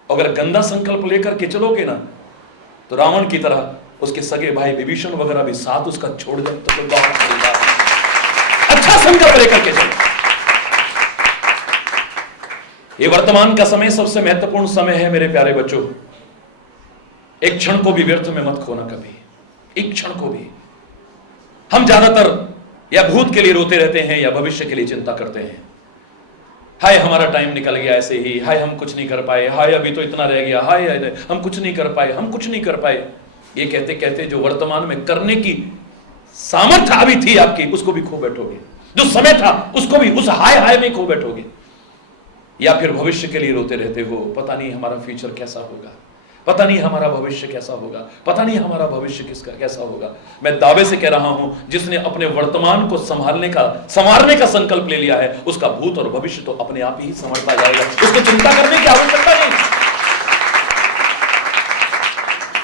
अगर गंदा संकल्प लेकर के चलोगे ना तो रावण की तरह उसके सगे भाई विभीषण वगैरह भी साथ उसका छोड़ दे। तो अच्छा संकल्प लेकर के चलो। ये वर्तमान का समय सबसे महत्वपूर्ण समय है मेरे प्यारे बच्चों। एक क्षण को भी व्यर्थ में मत खोना कभी, एक क्षण को भी। हम ज्यादातर या भूत के लिए रोते रहते हैं या भविष्य के लिए चिंता करते हैं। हाय हमारा टाइम निकल गया ऐसे ही, हाय हम कुछ नहीं कर पाए, हाय अभी तो इतना रह गया, हाय हम कुछ नहीं कर पाए, हम कुछ नहीं कर पाए। ये कहते कहते जो वर्तमान में करने की सामर्थ्य अभी थी आपकी, उसको भी खो बैठोगे। जो समय था उसको भी उस हाय हाय में खो बैठोगे। या फिर भविष्य के लिए रोते रहते हो, पता नहीं हमारा फ्यूचर कैसा होगा, पता नहीं हमारा भविष्य कैसा होगा, पता नहीं हमारा भविष्य किसका कैसा होगा। मैं दावे से कह रहा हूं, जिसने अपने वर्तमान को संभालने का, संवारने का संकल्प ले लिया है, उसका भूत और भविष्य तो अपने आप ही संभलता जाएगा। उसको चिंता करने की आवश्यकता नहीं।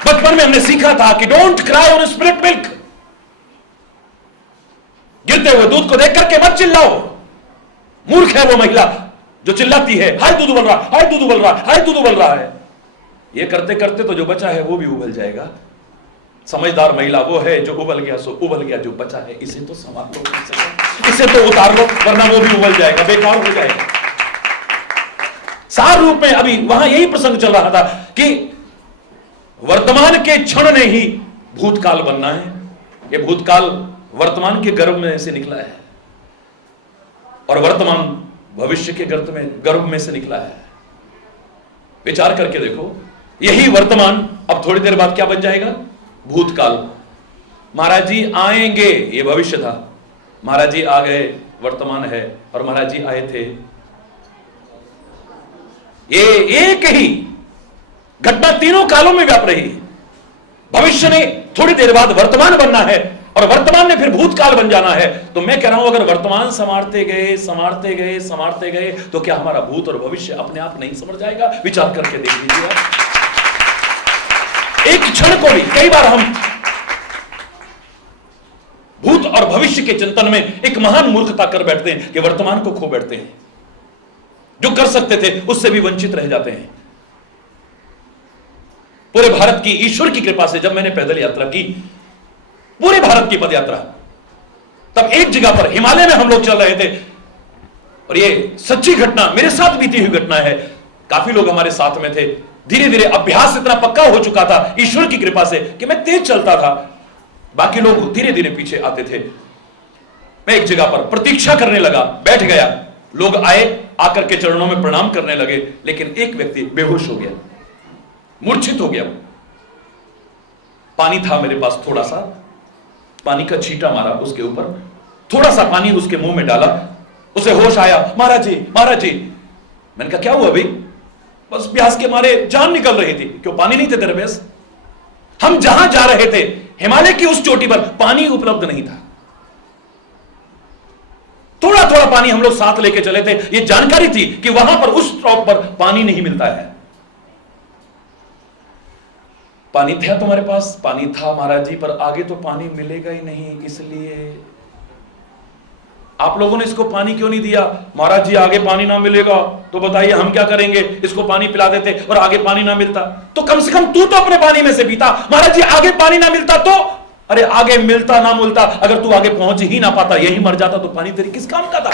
बचपन में हमने सीखा था कि don't cry on split milk, गिरते हुए दूध को देख करके मत चिल्लाओ। मूर्ख है वो महिला जो चिल्लाती है, हाय दूध उबल रहा, हाय दूध उबल रहा, हाय दूध उबल रहा है। ये करते करते तो जो बचा है वो भी उबल जाएगा। समझदार महिला वो है जो उबल गया सो उबल गया, जो बचा है इसे तो संभाल लो, इसे तो उतार लो, वरना वो भी उबल जाएगा, बेकार हो जाएगा। सार रूप में अभी वहां यही प्रसंग चल रहा था कि वर्तमान के क्षण ने ही भूतकाल बनना है। ये भूतकाल वर्तमान के गर्भ में से निकला है और वर्तमान भविष्य के गर्भ में से निकला है। विचार करके देखो, यही वर्तमान अब थोड़ी देर बाद क्या बन जाएगा? भूतकाल। महाराज जी आएंगे, ये भविष्य था। महाराज जी आ गए, वर्तमान है, और महाराज जी आए थे। ये एक ही घटना तीनों कालों में व्याप रही। भविष्य ने थोड़ी देर बाद वर्तमान बनना है और वर्तमान ने फिर भूतकाल बन जाना है, तो मैं कह रहा हूं अगर वर्तमान संवारते गए तो क्या हमारा भूत और भविष्य अपने आप नहीं समझ जाएगा? विचार करके देख लीजिए आप। एक क्षण को भी, कई बार हम भूत और भविष्य के चिंतन में एक महान मूर्खता कर बैठते हैं कि वर्तमान को खो बैठते हैं, जो कर सकते थे उससे भी वंचित रह जाते हैं। पूरे भारत की ईश्वर की कृपा से जब मैंने पैदल यात्रा की, पूरे भारत की पद यात्रा, तब एक जगह पर हिमालय में हम लोग चल रहे थे, और ये सच्ची घटना, मेरे साथ बीती हुई घटना है। काफी लोग हमारे साथ में थे। धीरे धीरे अभ्यास इतना पक्का हो चुका था ईश्वर की कृपा से कि मैं तेज चलता था, बाकी लोग धीरे धीरे पीछे आते थे। मैं एक जगह पर प्रतीक्षा करने लगा, बैठ गया। लोग आए, आकर के चरणों में प्रणाम करने लगे, लेकिन एक व्यक्ति बेहोश हो गया, मूर्छित हो गया। पानी था मेरे पास, थोड़ा सा पानी का छींटा मारा उसके ऊपर, थोड़ा सा पानी उसके मुंह में डाला, उसे होश आया। महाराज जी, महाराज जी। मैंने कहा क्या हुआ भाई? बस प्यास के मारे जान निकल रही थी। क्यों, पानी नहीं थे तेरे पास? हम जहां जा रहे थे हिमालय की उस चोटी पर पानी उपलब्ध नहीं था। थोड़ा थोड़ा पानी हम लोग साथ लेके चले थे, ये जानकारी थी कि वहां पर उस स्टॉप पर पानी नहीं मिलता है। पानी था तुम्हारे पास? पानी था महाराज जी, पर आगे तो पानी मिलेगा ही नहीं, इसलिए आप लोगों ने इसको पानी क्यों नहीं दिया? महाराज जी आगे पानी ना मिलेगा तो बताइए हम क्या करेंगे? इसको पानी पिला देते और आगे पानी ना मिलता तो कम से कम तू तो अपने पानी में से पीता। महाराज जी आगे पानी ना मिलता तो? अरे आगे मिलता ना मिलता, अगर तू आगे पहुंच ही ना पाता, यही मर जाता, तो पानी तेरी किस काम का था?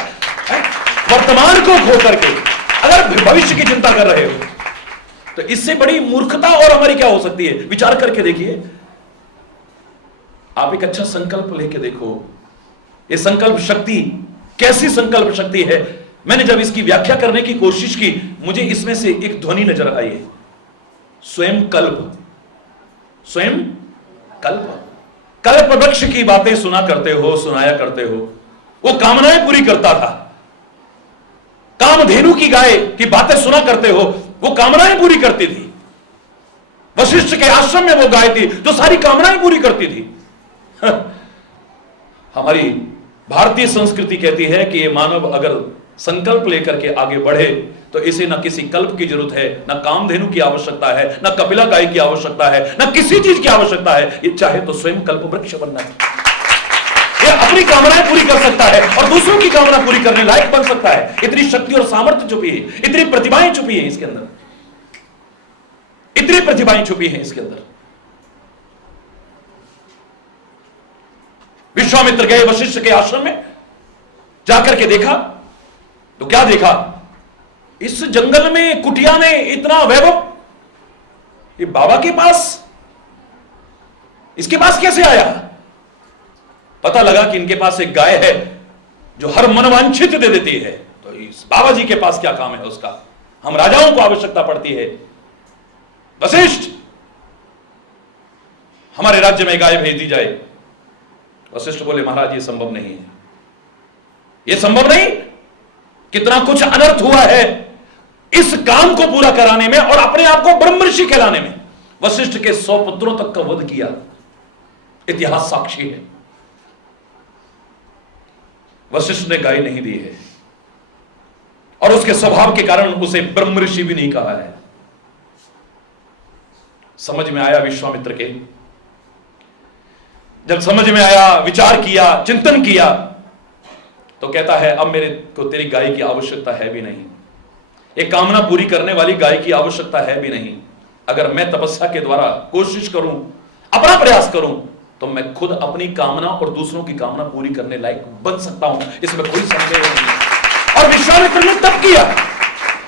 वर्तमान को खो करके अगर भविष्य की चिंता कर रहे हो तो इससे बड़ी मूर्खता और हमारी क्या हो सकती है? विचार करके देखिए। आप एक अच्छा संकल्प लेके देखो। ये संकल्प शक्ति कैसी संकल्प शक्ति है? मैंने जब इसकी व्याख्या करने की कोशिश की, मुझे इसमें से एक ध्वनि नजर आई है, स्वयं कल्प। स्वयं कल्प। कल्प वृक्ष की बातें सुनाया करते हो, वो कामनाएं पूरी करता था। कामधेनु की गाय की बातें सुना करते हो, वो कामनाएं पूरी करती थी। वशिष्ठ के आश्रम में वो गाय थी जो सारी कामनाएं पूरी करती थी। हमारी भारतीय संस्कृति कहती है कि ये मानव अगर संकल्प लेकर के आगे बढ़े तो इसे ना किसी कल्प की जरूरत है, ना कामधेनु की आवश्यकता है, ना कपिला गाय की आवश्यकता है, ना किसी चीज की आवश्यकता है। ये चाहे तो स्वयं कल्प वृक्ष बनना है, ये अपनी कामनाएं पूरी कर सकता है और दूसरों की कामना पूरी करने लायक बन सकता है। इतनी शक्ति और सामर्थ्य छुपी है, इतनी प्रतिभाएं छुपी है इसके अंदर, इतनी प्रतिभाएं छुपी है इसके अंदर। विश्वामित्र गए वशिष्ठ के आश्रम में, जाकर के देखा तो क्या देखा? इस जंगल में, कुटिया में इतना वैभव, ये बाबा के पास, इसके पास कैसे आया? पता लगा कि इनके पास एक गाय है जो हर मनवांछित दे देती है। तो इस बाबा जी के पास क्या काम है उसका? हम राजाओं को आवश्यकता पड़ती है। वशिष्ठ, हमारे राज्य में गाय भेज दी जाए। वशिष्ठ बोले महाराज ये संभव नहीं है, ये संभव नहीं। कितना कुछ अनर्थ हुआ है इस काम को पूरा कराने में और अपने आप को ब्रह्म ऋषि कहलाने में। वशिष्ठ के 100 पुत्रों तक का वध किया, इतिहास साक्षी है। वशिष्ठ ने गाय नहीं दी है और उसके स्वभाव के कारण उसे ब्रह्म ऋषि भी नहीं कहा है। समझ में आया विश्वामित्र के, जब समझ में आया, विचार किया, चिंतन किया, तो कहता है अब मेरे को तेरी गाय की आवश्यकता है भी नहीं, एक कामना पूरी करने वाली गाय की आवश्यकता है भी नहीं। अगर मैं तपस्या के द्वारा कोशिश करूं, अपना प्रयास करूं, तो मैं खुद अपनी कामना और दूसरों की कामना पूरी करने लायक बन सकता हूं, इसमें कोई संदेह नहीं। और विश्वामित्र ने तब किया।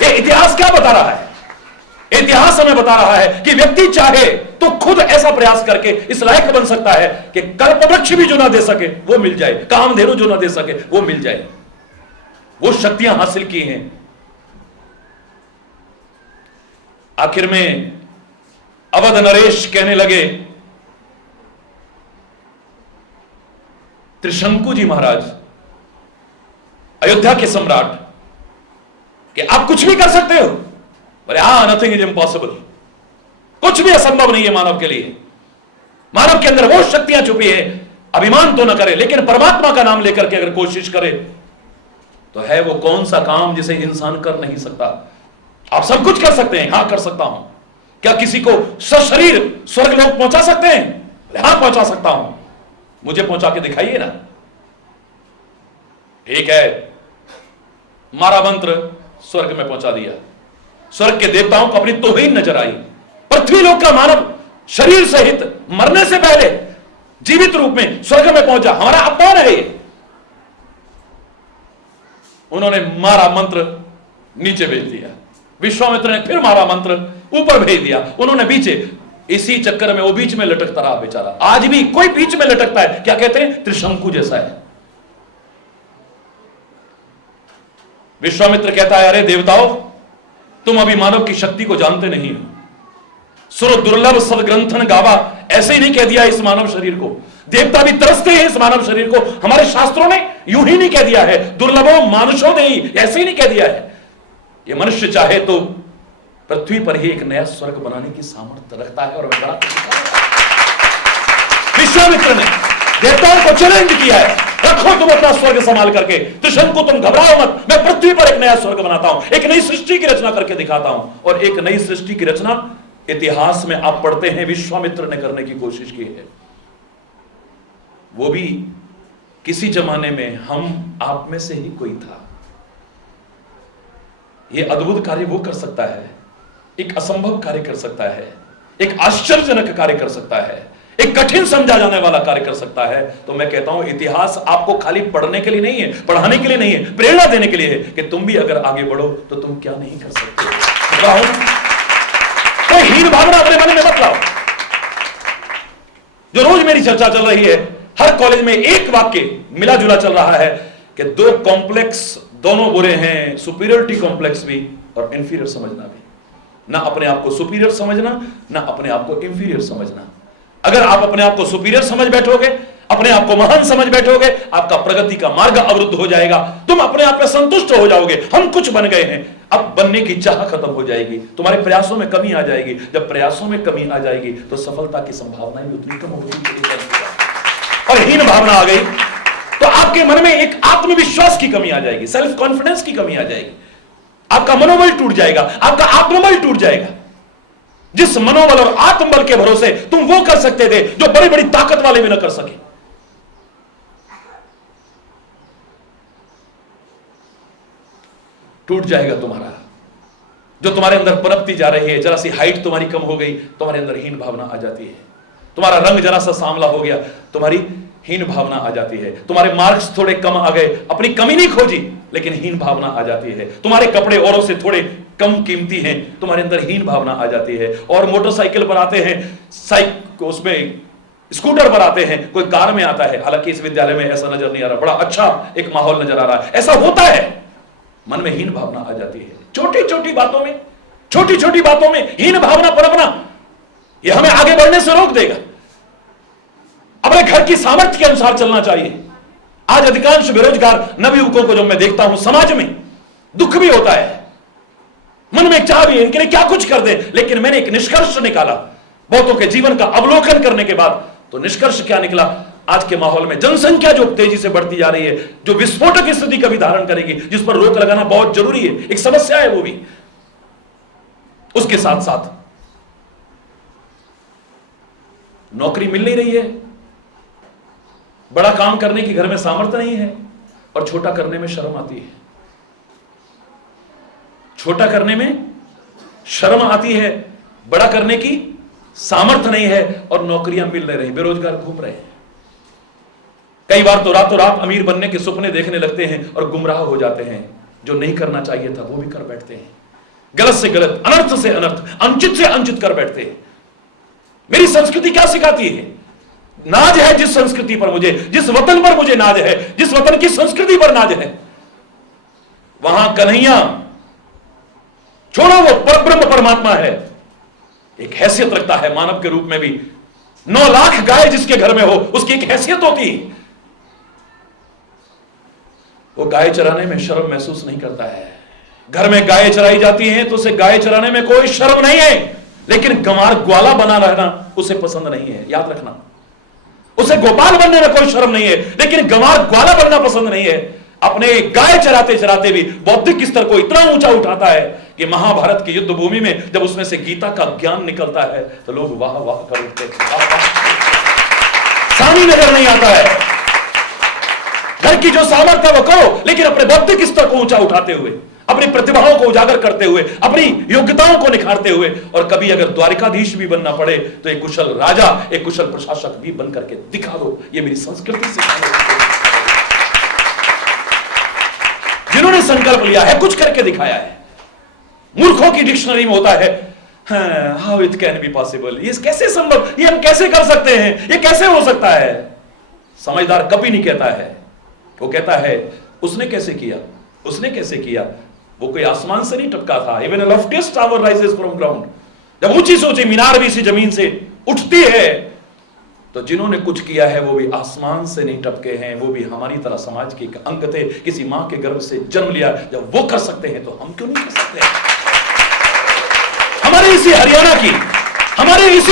ये इतिहास क्या बता रहा है? इतिहास हमें बता रहा है कि व्यक्ति चाहे तो खुद ऐसा प्रयास करके इस लायक बन सकता है कि कल्पवृक्ष भी जो ना दे सके वो मिल जाए, कामधेनु जो ना दे सके वो मिल जाए। वो शक्तियां हासिल की हैं। आखिर में अवध नरेश कहने लगे, त्रिशंकु जी महाराज, अयोध्या के सम्राट, कि आप कुछ भी कर सकते हो। बोले हाँ, नथिंग इज इम्पॉसिबल, कुछ भी असंभव नहीं है मानव के लिए। मानव के अंदर वो शक्तियां छुपी है अभिमान तो न करे, लेकिन परमात्मा का नाम लेकर के अगर कोशिश करे तो है वो कौन सा काम जिसे इंसान कर नहीं सकता। आप सब कुछ कर सकते हैं, हां कर सकता हूं। क्या किसी को सशरीर स्वर्ग लोक पहुंचा सकते हैं? हां पहुंचा सकता हूं। मुझे पहुंचा के दिखाइए ना। ठीक है, मारा मंत्र स्वर्ग में पहुंचा दिया, स्वर्ग के देवताओं को अपनी तौहीन नजर आई। पृथ्वी लोक का मानव शरीर सहित मरने से पहले जीवित रूप में स्वर्ग में पहुंचा। हमारा अपमान है ये। उन्होंने मारा मंत्र नीचे भेज दिया, विश्वामित्र ने फिर मारा मंत्र ऊपर भेज दिया, उन्होंने बीचे। इसी चक्कर में वो बीच में लटकता रहा बेचारा। आज भी कोई बीच में लटकता है, क्या कहते हैं, त्रिशंकु जैसा है। विश्वामित्र कहता है, अरे देवताओं, तुम अभी मानव की शक्ति को जानते नहीं हो। सुर दुर्लभ सदग्रंथन गावा, ऐसे ही नहीं कह दिया इस मानव शरीर को। देवता भी तरसते हैं इस मानव शरीर को। हमारे शास्त्रों ने यूं ही नहीं कह दिया है, दुर्लभो मानुषों ने ही ऐसे ही नहीं कह दिया है। ये मनुष्य चाहे तो पृथ्वी पर ही एक नया स्वर्ग बनाने की सामर्थ्य रखता है। और विश्वामित्र ने देवताओं को चैलेंज किया है, रखो तुम अपना स्वर्ग संभाल करके, त्रिशंकु तुम घबराओ मत, मैं पृथ्वी पर एक नया स्वर्ग बनाता हूं, एक नई सृष्टि की रचना करके दिखाता हूं। और एक नई सृष्टि की रचना इतिहास में आप पढ़ते हैं विश्वामित्र ने करने की कोशिश की है। वो भी किसी जमाने में हम आप में से ही कोई था। यह अद्भुत कार्य वो कर सकता है, एक असंभव कार्य कर सकता है, एक आश्चर्यजनक कार्य कर सकता है, एक कठिन समझा जाने वाला कार्य कर सकता है। तो मैं कहता हूं इतिहास आपको खाली पढ़ने के लिए नहीं है, पढ़ाने के लिए नहीं है, प्रेरणा देने के लिए है कि तुम भी अगर आगे बढ़ो तो तुम क्या नहीं कर सकते। कोई हीन भावना अपने मन में मत लाओ। जो रोज मेरी चर्चा चल रही है, हर कॉलेज में एक वाक्य मिला जुला चल रहा है कि दो कॉम्प्लेक्स दोनों बुरे हैं, सुपीरियरिटी कॉम्प्लेक्स भी और इंफीरियर समझना भी। ना अपने आप को सुपीरियर समझना, ना अपने आप को इंफीरियर समझना। अगर आप अपने आप को सुपीरियर समझ बैठोगे, अपने आप को महान समझ बैठोगे, आपका प्रगति का मार्ग अवरुद्ध हो जाएगा। तुम अपने आप में संतुष्ट हो जाओगे, हम कुछ बन गए हैं, अब बनने की चाह खत्म हो जाएगी, तुम्हारे प्रयासों में कमी आ जाएगी। जब प्रयासों में कमी आ जाएगी तो सफलता की संभावनाएं भी उतनी कम होगी। और हीन भावना आ गई तो आपके मन में एक आत्मविश्वास की कमी आ जाएगी, सेल्फ कॉन्फिडेंस की कमी आ जाएगी, आपका मनोबल टूट जाएगा, आपका आत्मबल टूट जाएगा। जिस मनोबल और आत्मबल के भरोसे तुम वो कर सकते थे जो बड़ी बड़ी ताकत वाले भी ना कर सके। टूट जाएगा तुम्हारा, जो तुम्हारे अंदर पनपती जा रही है। जरा सी हाइट तुम्हारी कम हो गई, तुम्हारे अंदर हीन भावना आ जाती है। तुम्हारा रंग जरा सा सांवला हो गया, तुम्हारी हीन भावना आ जाती है। तुम्हारे मार्क्स थोड़े कम आ गए, अपनी कमी नहीं खोजी लेकिन हीन भावना आ जाती है। तुम्हारे कपड़े औरों से थोड़े कम कीमती हैं, तुम्हारे अंदर हीन भावना आ जाती है। और मोटरसाइकिल पर आते हैं, उसमें स्कूटर पर आते हैं, कोई कार में आता है। हालांकि इस विद्यालय में ऐसा नजर नहीं आ रहा, बड़ा अच्छा एक माहौल नजर आ रहा है। ऐसा होता है, मन में हीन भावना आ जाती है। छोटी छोटी बातों में हीन भावना पनपना, यह हमें आगे बढ़ने से रोक देगा। अपने घर की सामर्थ्य के अनुसार चलना चाहिए। आज अधिकांश बेरोजगार नवयुवकों को जब मैं देखता हूं, समाज में दुख भी होता है, मन में एक चाह भी है इनके लिए क्या कुछ कर दे। लेकिन मैंने एक निष्कर्ष निकाला बहुतों के जीवन का अवलोकन करने के बाद, तो निष्कर्ष क्या निकला, आज के माहौल में जनसंख्या जो तेजी से बढ़ती जा रही है, जो विस्फोटक स्थिति कभी धारण करेगी, जिस पर रोक लगाना बहुत जरूरी है, एक समस्या है वो भी। उसके साथ साथ नौकरी मिल नहीं रही है, बड़ा काम करने की घर में सामर्थ्य नहीं है, और छोटा करने में शर्म आती है। छोटा करने में शर्म आती है, बड़ा करने की सामर्थ्य नहीं है, और नौकरियां मिल नहीं रही, बेरोजगार घूम रहे हैं। कई बार तो रातों रात अमीर बनने के सपने देखने लगते हैं और गुमराह हो जाते हैं। जो नहीं करना चाहिए था वो भी कर बैठते हैं, गलत से गलत, अनर्थ से अनर्थ, अनुचित से अनुचित कर बैठते हैं। मेरी संस्कृति क्या सिखाती है? नाज है जिस संस्कृति पर मुझे, जिस वतन पर मुझे नाज है, जिस वतन की संस्कृति पर नाज है, वहां कन्हैया, छोड़ो वो परब्रह्म परमात्मा है, एक हैसियत रखता है मानव के रूप में भी। 9 लाख गाय जिसके घर में हो, उसकी एक हैसियत होती है। वो गाय चराने में शर्म महसूस नहीं करता है। घर में गाय चराई जाती हैं तो उसे गाय चराने में कोई शर्म नहीं है, लेकिन गंवार ग्वाला बना रहना उसे पसंद नहीं है, याद रखना। उसे गोपाल बनने में कोई शर्म नहीं है, लेकिन गंवार ग्वाला बनना पसंद नहीं है। अपने गाय चराते चराते भी बौद्धिक स्तर को इतना ऊंचा उठाता है कि महाभारत की युद्ध भूमि में जब उसमें से गीता का ज्ञान निकलता है तो लोग वाह वाह कर उठते हैं। सानी नजर नहीं आता है। घर की जो सामर्थ्य वो करो, लेकिन अपने बौद्धिक स्तर को ऊंचा उठाते हुए, अपनी प्रतिभाओं को उजागर करते हुए, अपनी योग्यताओं को निखारते हुए, और कभी अगर द्वारिकाधीश भी बनना पड़े तो एक कुशल राजा, एक कुशल प्रशासक भी बन करके दिखा दो। ये मेरी संस्कृति से जिन्होंने संकल्प लिया है, कुछ करके दिखाया है। मूर्खों की डिक्शनरी में होता है how it can be possible, ये कैसे संभव, ये हम कैसे कर सकते हैं, ये कैसे हो सकता है। समझदार कभी नहीं कहता है, वो कहता है उसने कैसे किया, उसने कैसे किया। वो कोई आसमान से नहीं टपका था। Even a loftiest tower rises from ground. जब ऊंची से ऊंची मीनार भी इसी जमीन से उठती है, तो जिन्होंने कुछ किया है वो भी आसमान से नहीं टपके हैं, वो भी हमारी तरह समाज के एक अंग थे, किसी मां के गर्भ से जन्म लिया। जब वो कर सकते हैं तो हम क्यों नहीं कर सकते। हमारे इसी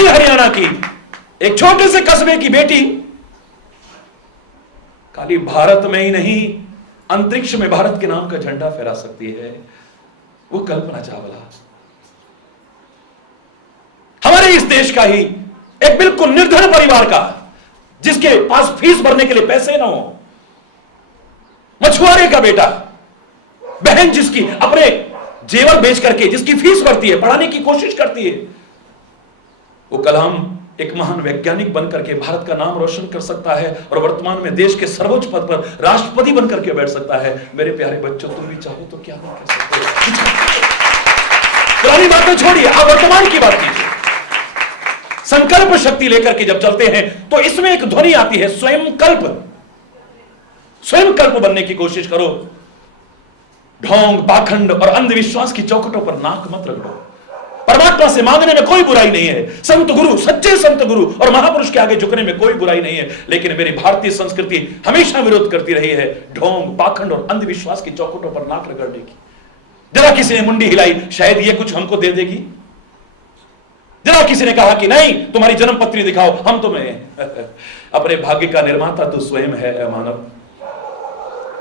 हरियाणा की एक छोटे से कस्बे की बेटी खाली भारत में ही नहीं, अंतरिक्ष में भारत के नाम का झंडा फहरा सकती है। वो कल्पना चावला हमारे इस देश का ही एक बिल्कुल निर्धन परिवार का, जिसके पास फीस भरने के लिए पैसे ना हो, मछुआरे का बेटा, बहन जिसकी अपने जेवर बेच करके जिसकी फीस भरती है, पढ़ाने की कोशिश करती है, वो कल हम एक महान वैज्ञानिक बनकर के भारत का नाम रोशन कर सकता है और वर्तमान में देश के सर्वोच्च पद पर राष्ट्रपति बनकर के बैठ सकता है। मेरे प्यारे बच्चों, तुम भी चाहो तो क्या नहीं कर सकते। पुरानी बातें छोड़िए, आप वर्तमान की बात कीजिए। संकल्प शक्ति लेकर के जब चलते हैं तो इसमें एक ध्वनि आती है, स्वयं कल्प बनने की कोशिश करो। ढोंग, पाखंड और अंधविश्वास की चौखटों पर नाक मत रगड़ो। परमात्मा से मांगने में कोई बुराई नहीं है। संत गुरु, सच्चे संत गुरु और महापुरुष के आगे झुकने में कोई बुराई नहीं है। लेकिन मेरी भारतीय संस्कृति हमेशा विरोध करती रही है ढोंग, पाखंड और अंधविश्वास की चौखटों पर नाक रगड़ने की। जरा किसी ने मुंडी हिलाई, शायद ये कुछ हमको दे देगी। जरा किसी ने कहा कि नहीं, तुम्हारी जन्म पत्री दिखाओ, हम तुम्हें अपने भाग्य का निर्माता तू स्वयं है मानव।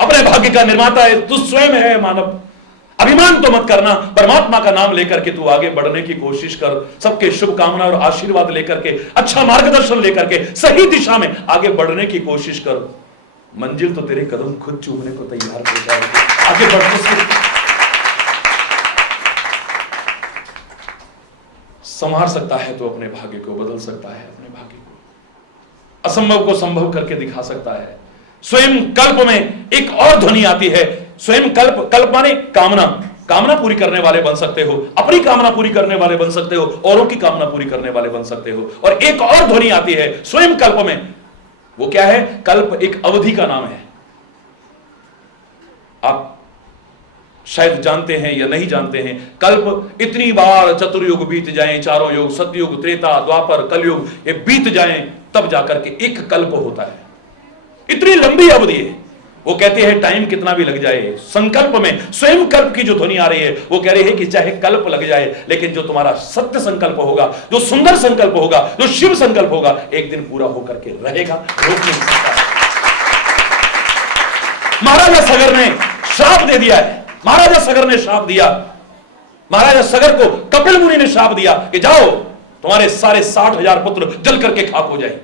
अपने भाग्य का निर्माता है तू स्वयं है मानव। अभिमान तो मत करना, परमात्मा का नाम लेकर के तू आगे बढ़ने की कोशिश कर। सबके शुभकामना और आशीर्वाद लेकर के, अच्छा मार्गदर्शन लेकर के सही दिशा में आगे बढ़ने की कोशिश कर। मंजिल तो तेरे कदम खुद चूमने को तैयार हो जाएगी। आगे बढ़ते संवार सकता है तो अपने भाग्य को बदल सकता है। अपने भाग्य को, असंभव को संभव करके दिखा सकता है। स्वयं कल्प में एक और ध्वनि आती है। स्वयं कल्प माने कामना पूरी करने वाले बन सकते हो, अपनी कामना पूरी करने वाले बन सकते हो, औरों की कामना पूरी करने वाले बन सकते हो। और एक और ध्वनि आती है स्वयं कल्प में। वो क्या है? कल्प एक अवधि का नाम है। आप शायद जानते हैं या नहीं जानते हैं, कल्प इतनी बार चतुर्युग बीत जाएं, चारों युग, सतयुग, त्रेता, द्वापर, कलयुग, ये बीत जाएं, तब जाकर के एक कल्प होता है। इतनी लंबी अवधि है। वो कहते हैं टाइम कितना भी लग जाए, संकल्प में स्वयं कल्प की जो ध्वनि आ रही है वो कह रही है कि चाहे कल्प लग जाए, लेकिन जो तुम्हारा सत्य संकल्प होगा, जो सुंदर संकल्प होगा, जो शिव संकल्प होगा, एक दिन पूरा होकर के रहेगा। रोक नहीं सकता। महाराजा सगर ने श्राप दे दिया है। महाराजा सगर ने श्राप दिया। महाराजा सगर को कपिल मुनि ने श्राप दिया कि जाओ, तुम्हारे सारे 60,000 पुत्र जल करके खाक हो जाए।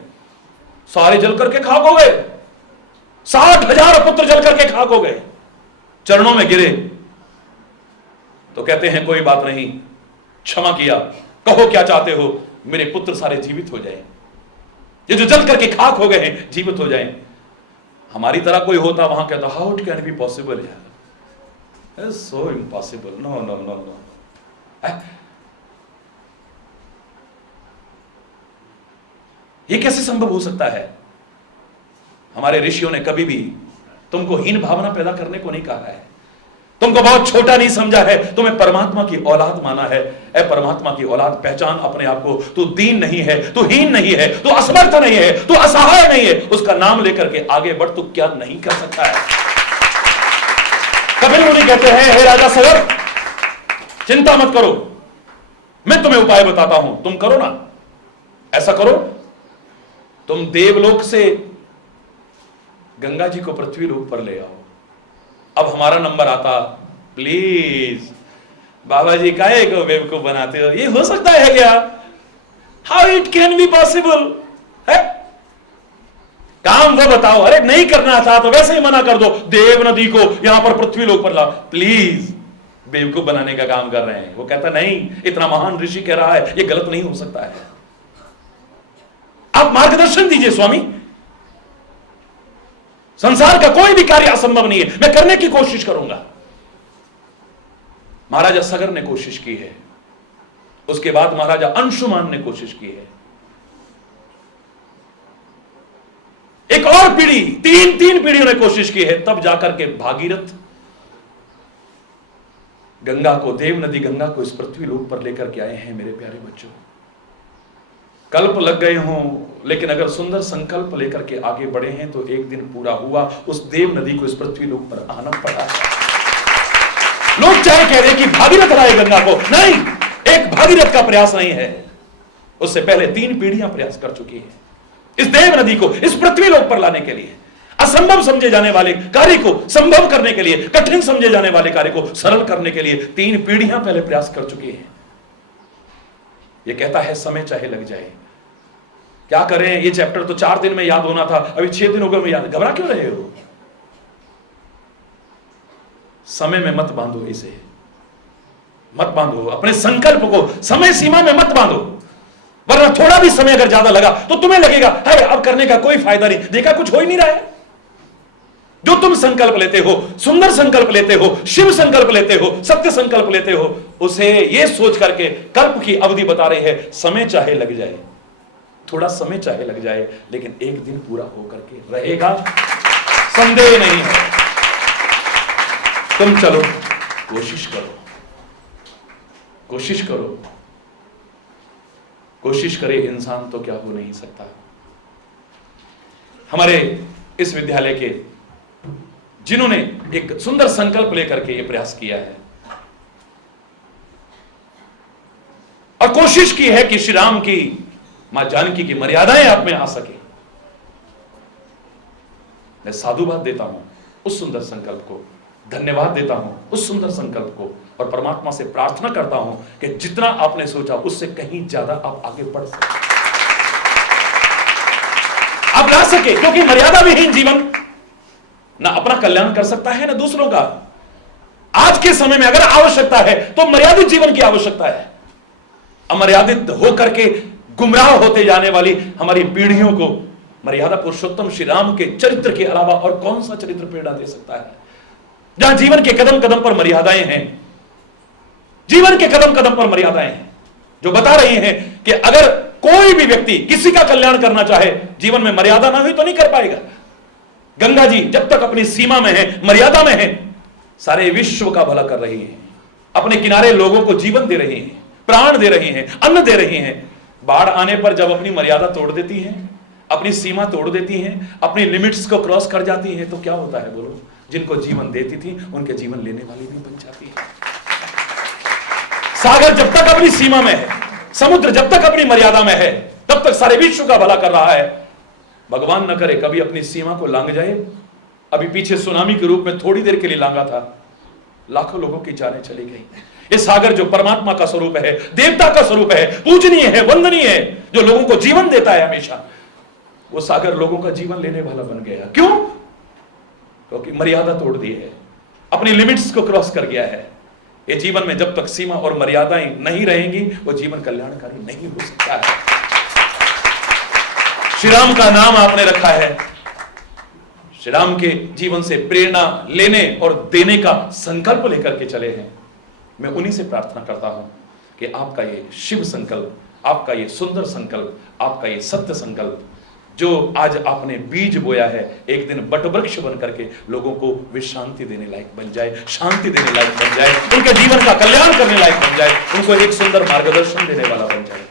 सारे जल करके खाक हो गए। 60,000 पुत्र जल करके खाक हो गए। चरणों में गिरे तो कहते हैं कोई बात नहीं, क्षमा किया, कहो क्या चाहते हो, मेरे पुत्र सारे जीवित हो जाएं। ये जो जल करके खाक हो गए हैं जीवित हो जाएं। हमारी तरह कोई होता वहां कहता how it can be possible, यार so impossible, no no no no. ये कैसे संभव हो सकता है? हमारे ऋषियों ने कभी भी तुमको हीन भावना पैदा करने को नहीं कहा है, तुमको बहुत छोटा नहीं समझा है, तुम्हें परमात्मा की औलाद माना है। ऐ परमात्मा की औलाद, पहचान अपने आप को। तू दीन नहीं है, तू हीन नहीं है, तू असमर्थ नहीं है, तू असहाय नहीं है। उसका नाम लेकर के आगे बढ़, तू क्या नहीं कर सकता है। कपिल मुनि कहते हैं हे राजा सगर, चिंता मत करो, मैं तुम्हें उपाय बताता हूं, तुम करो ना, ऐसा करो तुम देवलोक से गंगा जी को पृथ्वी लोक पर ले आओ। अब हमारा नंबर आता, प्लीज बाबा जी काहे को बेवकूफ बनाते हो, ये हो सकता है क्या? How it can be possible है? काम वो बताओ। अरे नहीं करना था तो वैसे ही मना कर दो, देव नदी को यहां पर पृथ्वी लोक पर लाओ। प्लीज बेवकूफ बनाने का काम कर रहे हैं। वो कहता नहीं, इतना महान ऋषि कह रहा है, ये गलत नहीं हो सकता है, आप मार्गदर्शन दीजिए स्वामी। संसार का कोई भी कार्य असंभव नहीं है, मैं करने की कोशिश करूंगा। महाराजा सगर ने कोशिश की है, उसके बाद महाराजा अंशुमान ने कोशिश की है, एक और पीढ़ी, तीन पीढ़ियों ने कोशिश की है, तब जाकर के भागीरथ गंगा को, देव नदी गंगा को इस पृथ्वी लोक पर लेकर के आए हैं। मेरे प्यारे बच्चों, कल्प लग गए हों, लेकिन अगर सुंदर संकल्प लेकर के आगे बढ़े हैं तो एक दिन पूरा हुआ। उस देव नदी को इस पृथ्वी लोक पर आना पड़ा। लोग चाहे कह रहे कि भागीरथ लाए गंगा को, नहीं, एक भागीरथ का प्रयास नहीं है, उससे पहले 3 पीढ़ियां प्रयास कर चुकी है इस देव नदी को इस पृथ्वी लोक पर लाने के लिए। असंभव समझे जाने वाले कार्य को संभव करने के लिए, कठिन समझे जाने वाले कार्य को सरल करने के लिए 3 पीढ़ियां पहले प्रयास कर चुकी है। यह कहता है समय चाहे लग जाए, क्या करें, ये चैप्टर तो 4 दिन में याद होना था, अभी 6 दिन हो गए में याद। घबरा क्यों रहे हो? समय में मत बांधो, इसे मत बांधो, अपने संकल्प को समय सीमा में मत बांधो, वरना थोड़ा भी समय अगर ज्यादा लगा तो तुम्हें लगेगा है अब करने का कोई फायदा नहीं, देखा कुछ हो ही नहीं रहा है। जो तुम संकल्प लेते हो, सुंदर संकल्प लेते हो, शिव संकल्प लेते हो, सत्य संकल्प लेते हो, उसे यह सोच करके कल्प की अवधि बता रही है, समय चाहे लग जाए, थोड़ा समय चाहे लग जाए, लेकिन एक दिन पूरा होकर के रहेगा, संदेह नहीं है। तुम चलो, कोशिश करो, कोशिश करो, कोशिश करे इंसान तो क्या हो नहीं सकता। हमारे इस विद्यालय के जिन्होंने एक सुंदर संकल्प लेकर के यह प्रयास किया है और कोशिश की है कि श्री राम की, मां जानकी की मर्यादाएं आप में आ सके, मैं साधुवाद देता हूं उस सुंदर संकल्प को, धन्यवाद देता हूं उस सुंदर संकल्प को, और परमात्मा से प्रार्थना करता हूं कि जितना आपने सोचा उससे कहीं ज्यादा आप आगे बढ़ सके, आप ला सके, क्योंकि मर्यादा विहीन जीवन ना अपना कल्याण कर सकता है ना दूसरों का। आज के समय में अगर आवश्यकता है तो मर्यादित जीवन की आवश्यकता है। अमर्यादित होकर के गुमराह होते जाने वाली हमारी पीढ़ियों को मर्यादा पुरुषोत्तम श्री राम के चरित्र के अलावा और कौन सा चरित्र प्रेरणा दे सकता है? जहां जीवन के कदम कदम पर मर्यादाएं हैं, जीवन के कदम कदम पर मर्यादाएं हैं, जो बता रही हैं कि अगर कोई भी व्यक्ति किसी का कल्याण करना चाहे, जीवन में मर्यादा ना हुई तो नहीं कर पाएगा। गंगा जी जब तक अपनी सीमा में है, मर्यादा में है, सारे विश्व का भला कर रही हैं, अपने किनारे लोगों को जीवन दे रही हैं, प्राण दे रही हैं, अन्न दे रही हैं। बाढ़ आने पर जब अपनी मर्यादा तोड़ देती हैं, अपनी सीमा तोड़ देती हैं, अपनी लिमिट्स को क्रॉस कर जाती हैं, तो क्या होता है बोलो? जिनको जीवन देती थी उनके जीवन लेने वाली भी बन जाती है। सागर जब तक अपनी सीमा में है, समुद्र जब तक अपनी मर्यादा में है, तब तक सारे विश्व का भला कर रहा है। भगवान न करे कभी अपनी सीमा को लांघ जाए। अभी पीछे सुनामी के रूप में थोड़ी देर के लिए लांघा था, लाखों लोगों की जानें चली गई। ये सागर जो परमात्मा का स्वरूप है, देवता का स्वरूप है, पूजनीय है, वंदनीय है, जो लोगों को जीवन देता है हमेशा, वो सागर लोगों का जीवन लेने वाला बन गया। क्यों? क्योंकि मर्यादा तोड़ दी है, अपनी लिमिट्स को क्रॉस कर गया है। ये जीवन में जब तक सीमा और मर्यादाएं नहीं रहेंगी, वो जीवन कल्याणकारी नहीं हो सकता है। श्री राम का नाम आपने रखा है, श्री राम के जीवन से प्रेरणा लेने और देने का संकल्प लेकर के चले हैं। मैं उन्हीं से प्रार्थना करता हूं कि आपका ये शिव संकल्प, आपका ये सुंदर संकल्प, आपका ये सत्य संकल्प, जो आज आपने बीज बोया है, एक दिन बटवृक्ष बन करके लोगों को विश्रांति देने लायक बन जाए, शांति देने लायक बन जाए, उनके जीवन का कल्याण करने लायक बन जाए, उनको एक सुंदर मार्गदर्शन देने वाला बन जाए।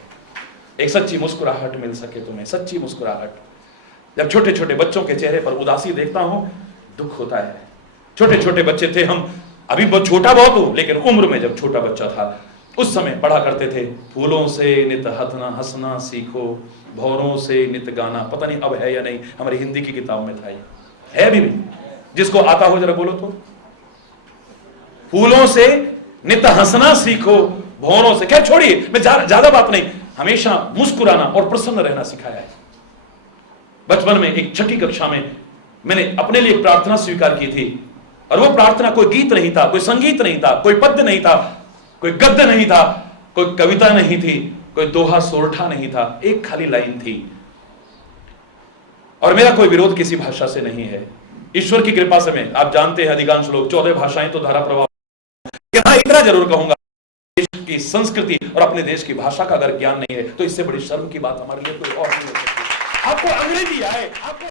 एक सच्ची मुस्कुराहट मिल सके तुम्हें, सच्ची मुस्कुराहट। जब छोटे छोटे बच्चों के चेहरे पर उदासी देखता हूं, दुख होता है। छोटे छोटे बच्चे थे हम, अभी बहुत छोटा बहुत हूं, लेकिन उम्र में जब छोटा बच्चा था, उस समय पढ़ा करते थे, फूलों से नित हंसना सीखो, भौरों से नित गाना। पता नहीं अब है या नहीं, हमारी हिंदी की किताब में था ये, है अभी भी? जिसको आता हो जरा बोलो तो। फूलों से नित हंसना सीखो, भौरों से, खैर छोड़िए, मैं ज्यादा बात नहीं, हमेशा मुस्कुराना और प्रसन्न रहना सिखाया है। बचपन में एक छठी कक्षा में मैंने अपने लिए प्रार्थना स्वीकार की थी, और वो प्रार्थना कोई गीत नहीं था, कोई संगीत नहीं था, कोई पद्य नहीं था, कोई गद्य नहीं था, कोई कविता नहीं थी, कोई दोहा सोरठा नहीं था, एक खाली लाइन थी। और मेरा कोई विरोध किसी भाषा से नहीं है, ईश्वर की कृपा से मैं, आप जानते हैं अधिकांश लोग 14 भाषाएं तो धारा प्रवाह। यहां इतना जरूर कहूंगा, देश की संस्कृति और अपने देश की भाषा का अगर ज्ञान नहीं है तो इससे बड़ी शर्म की बात हमारे लिए कोई और नहीं हो सकती। आपको अंग्रेजी आए, आपको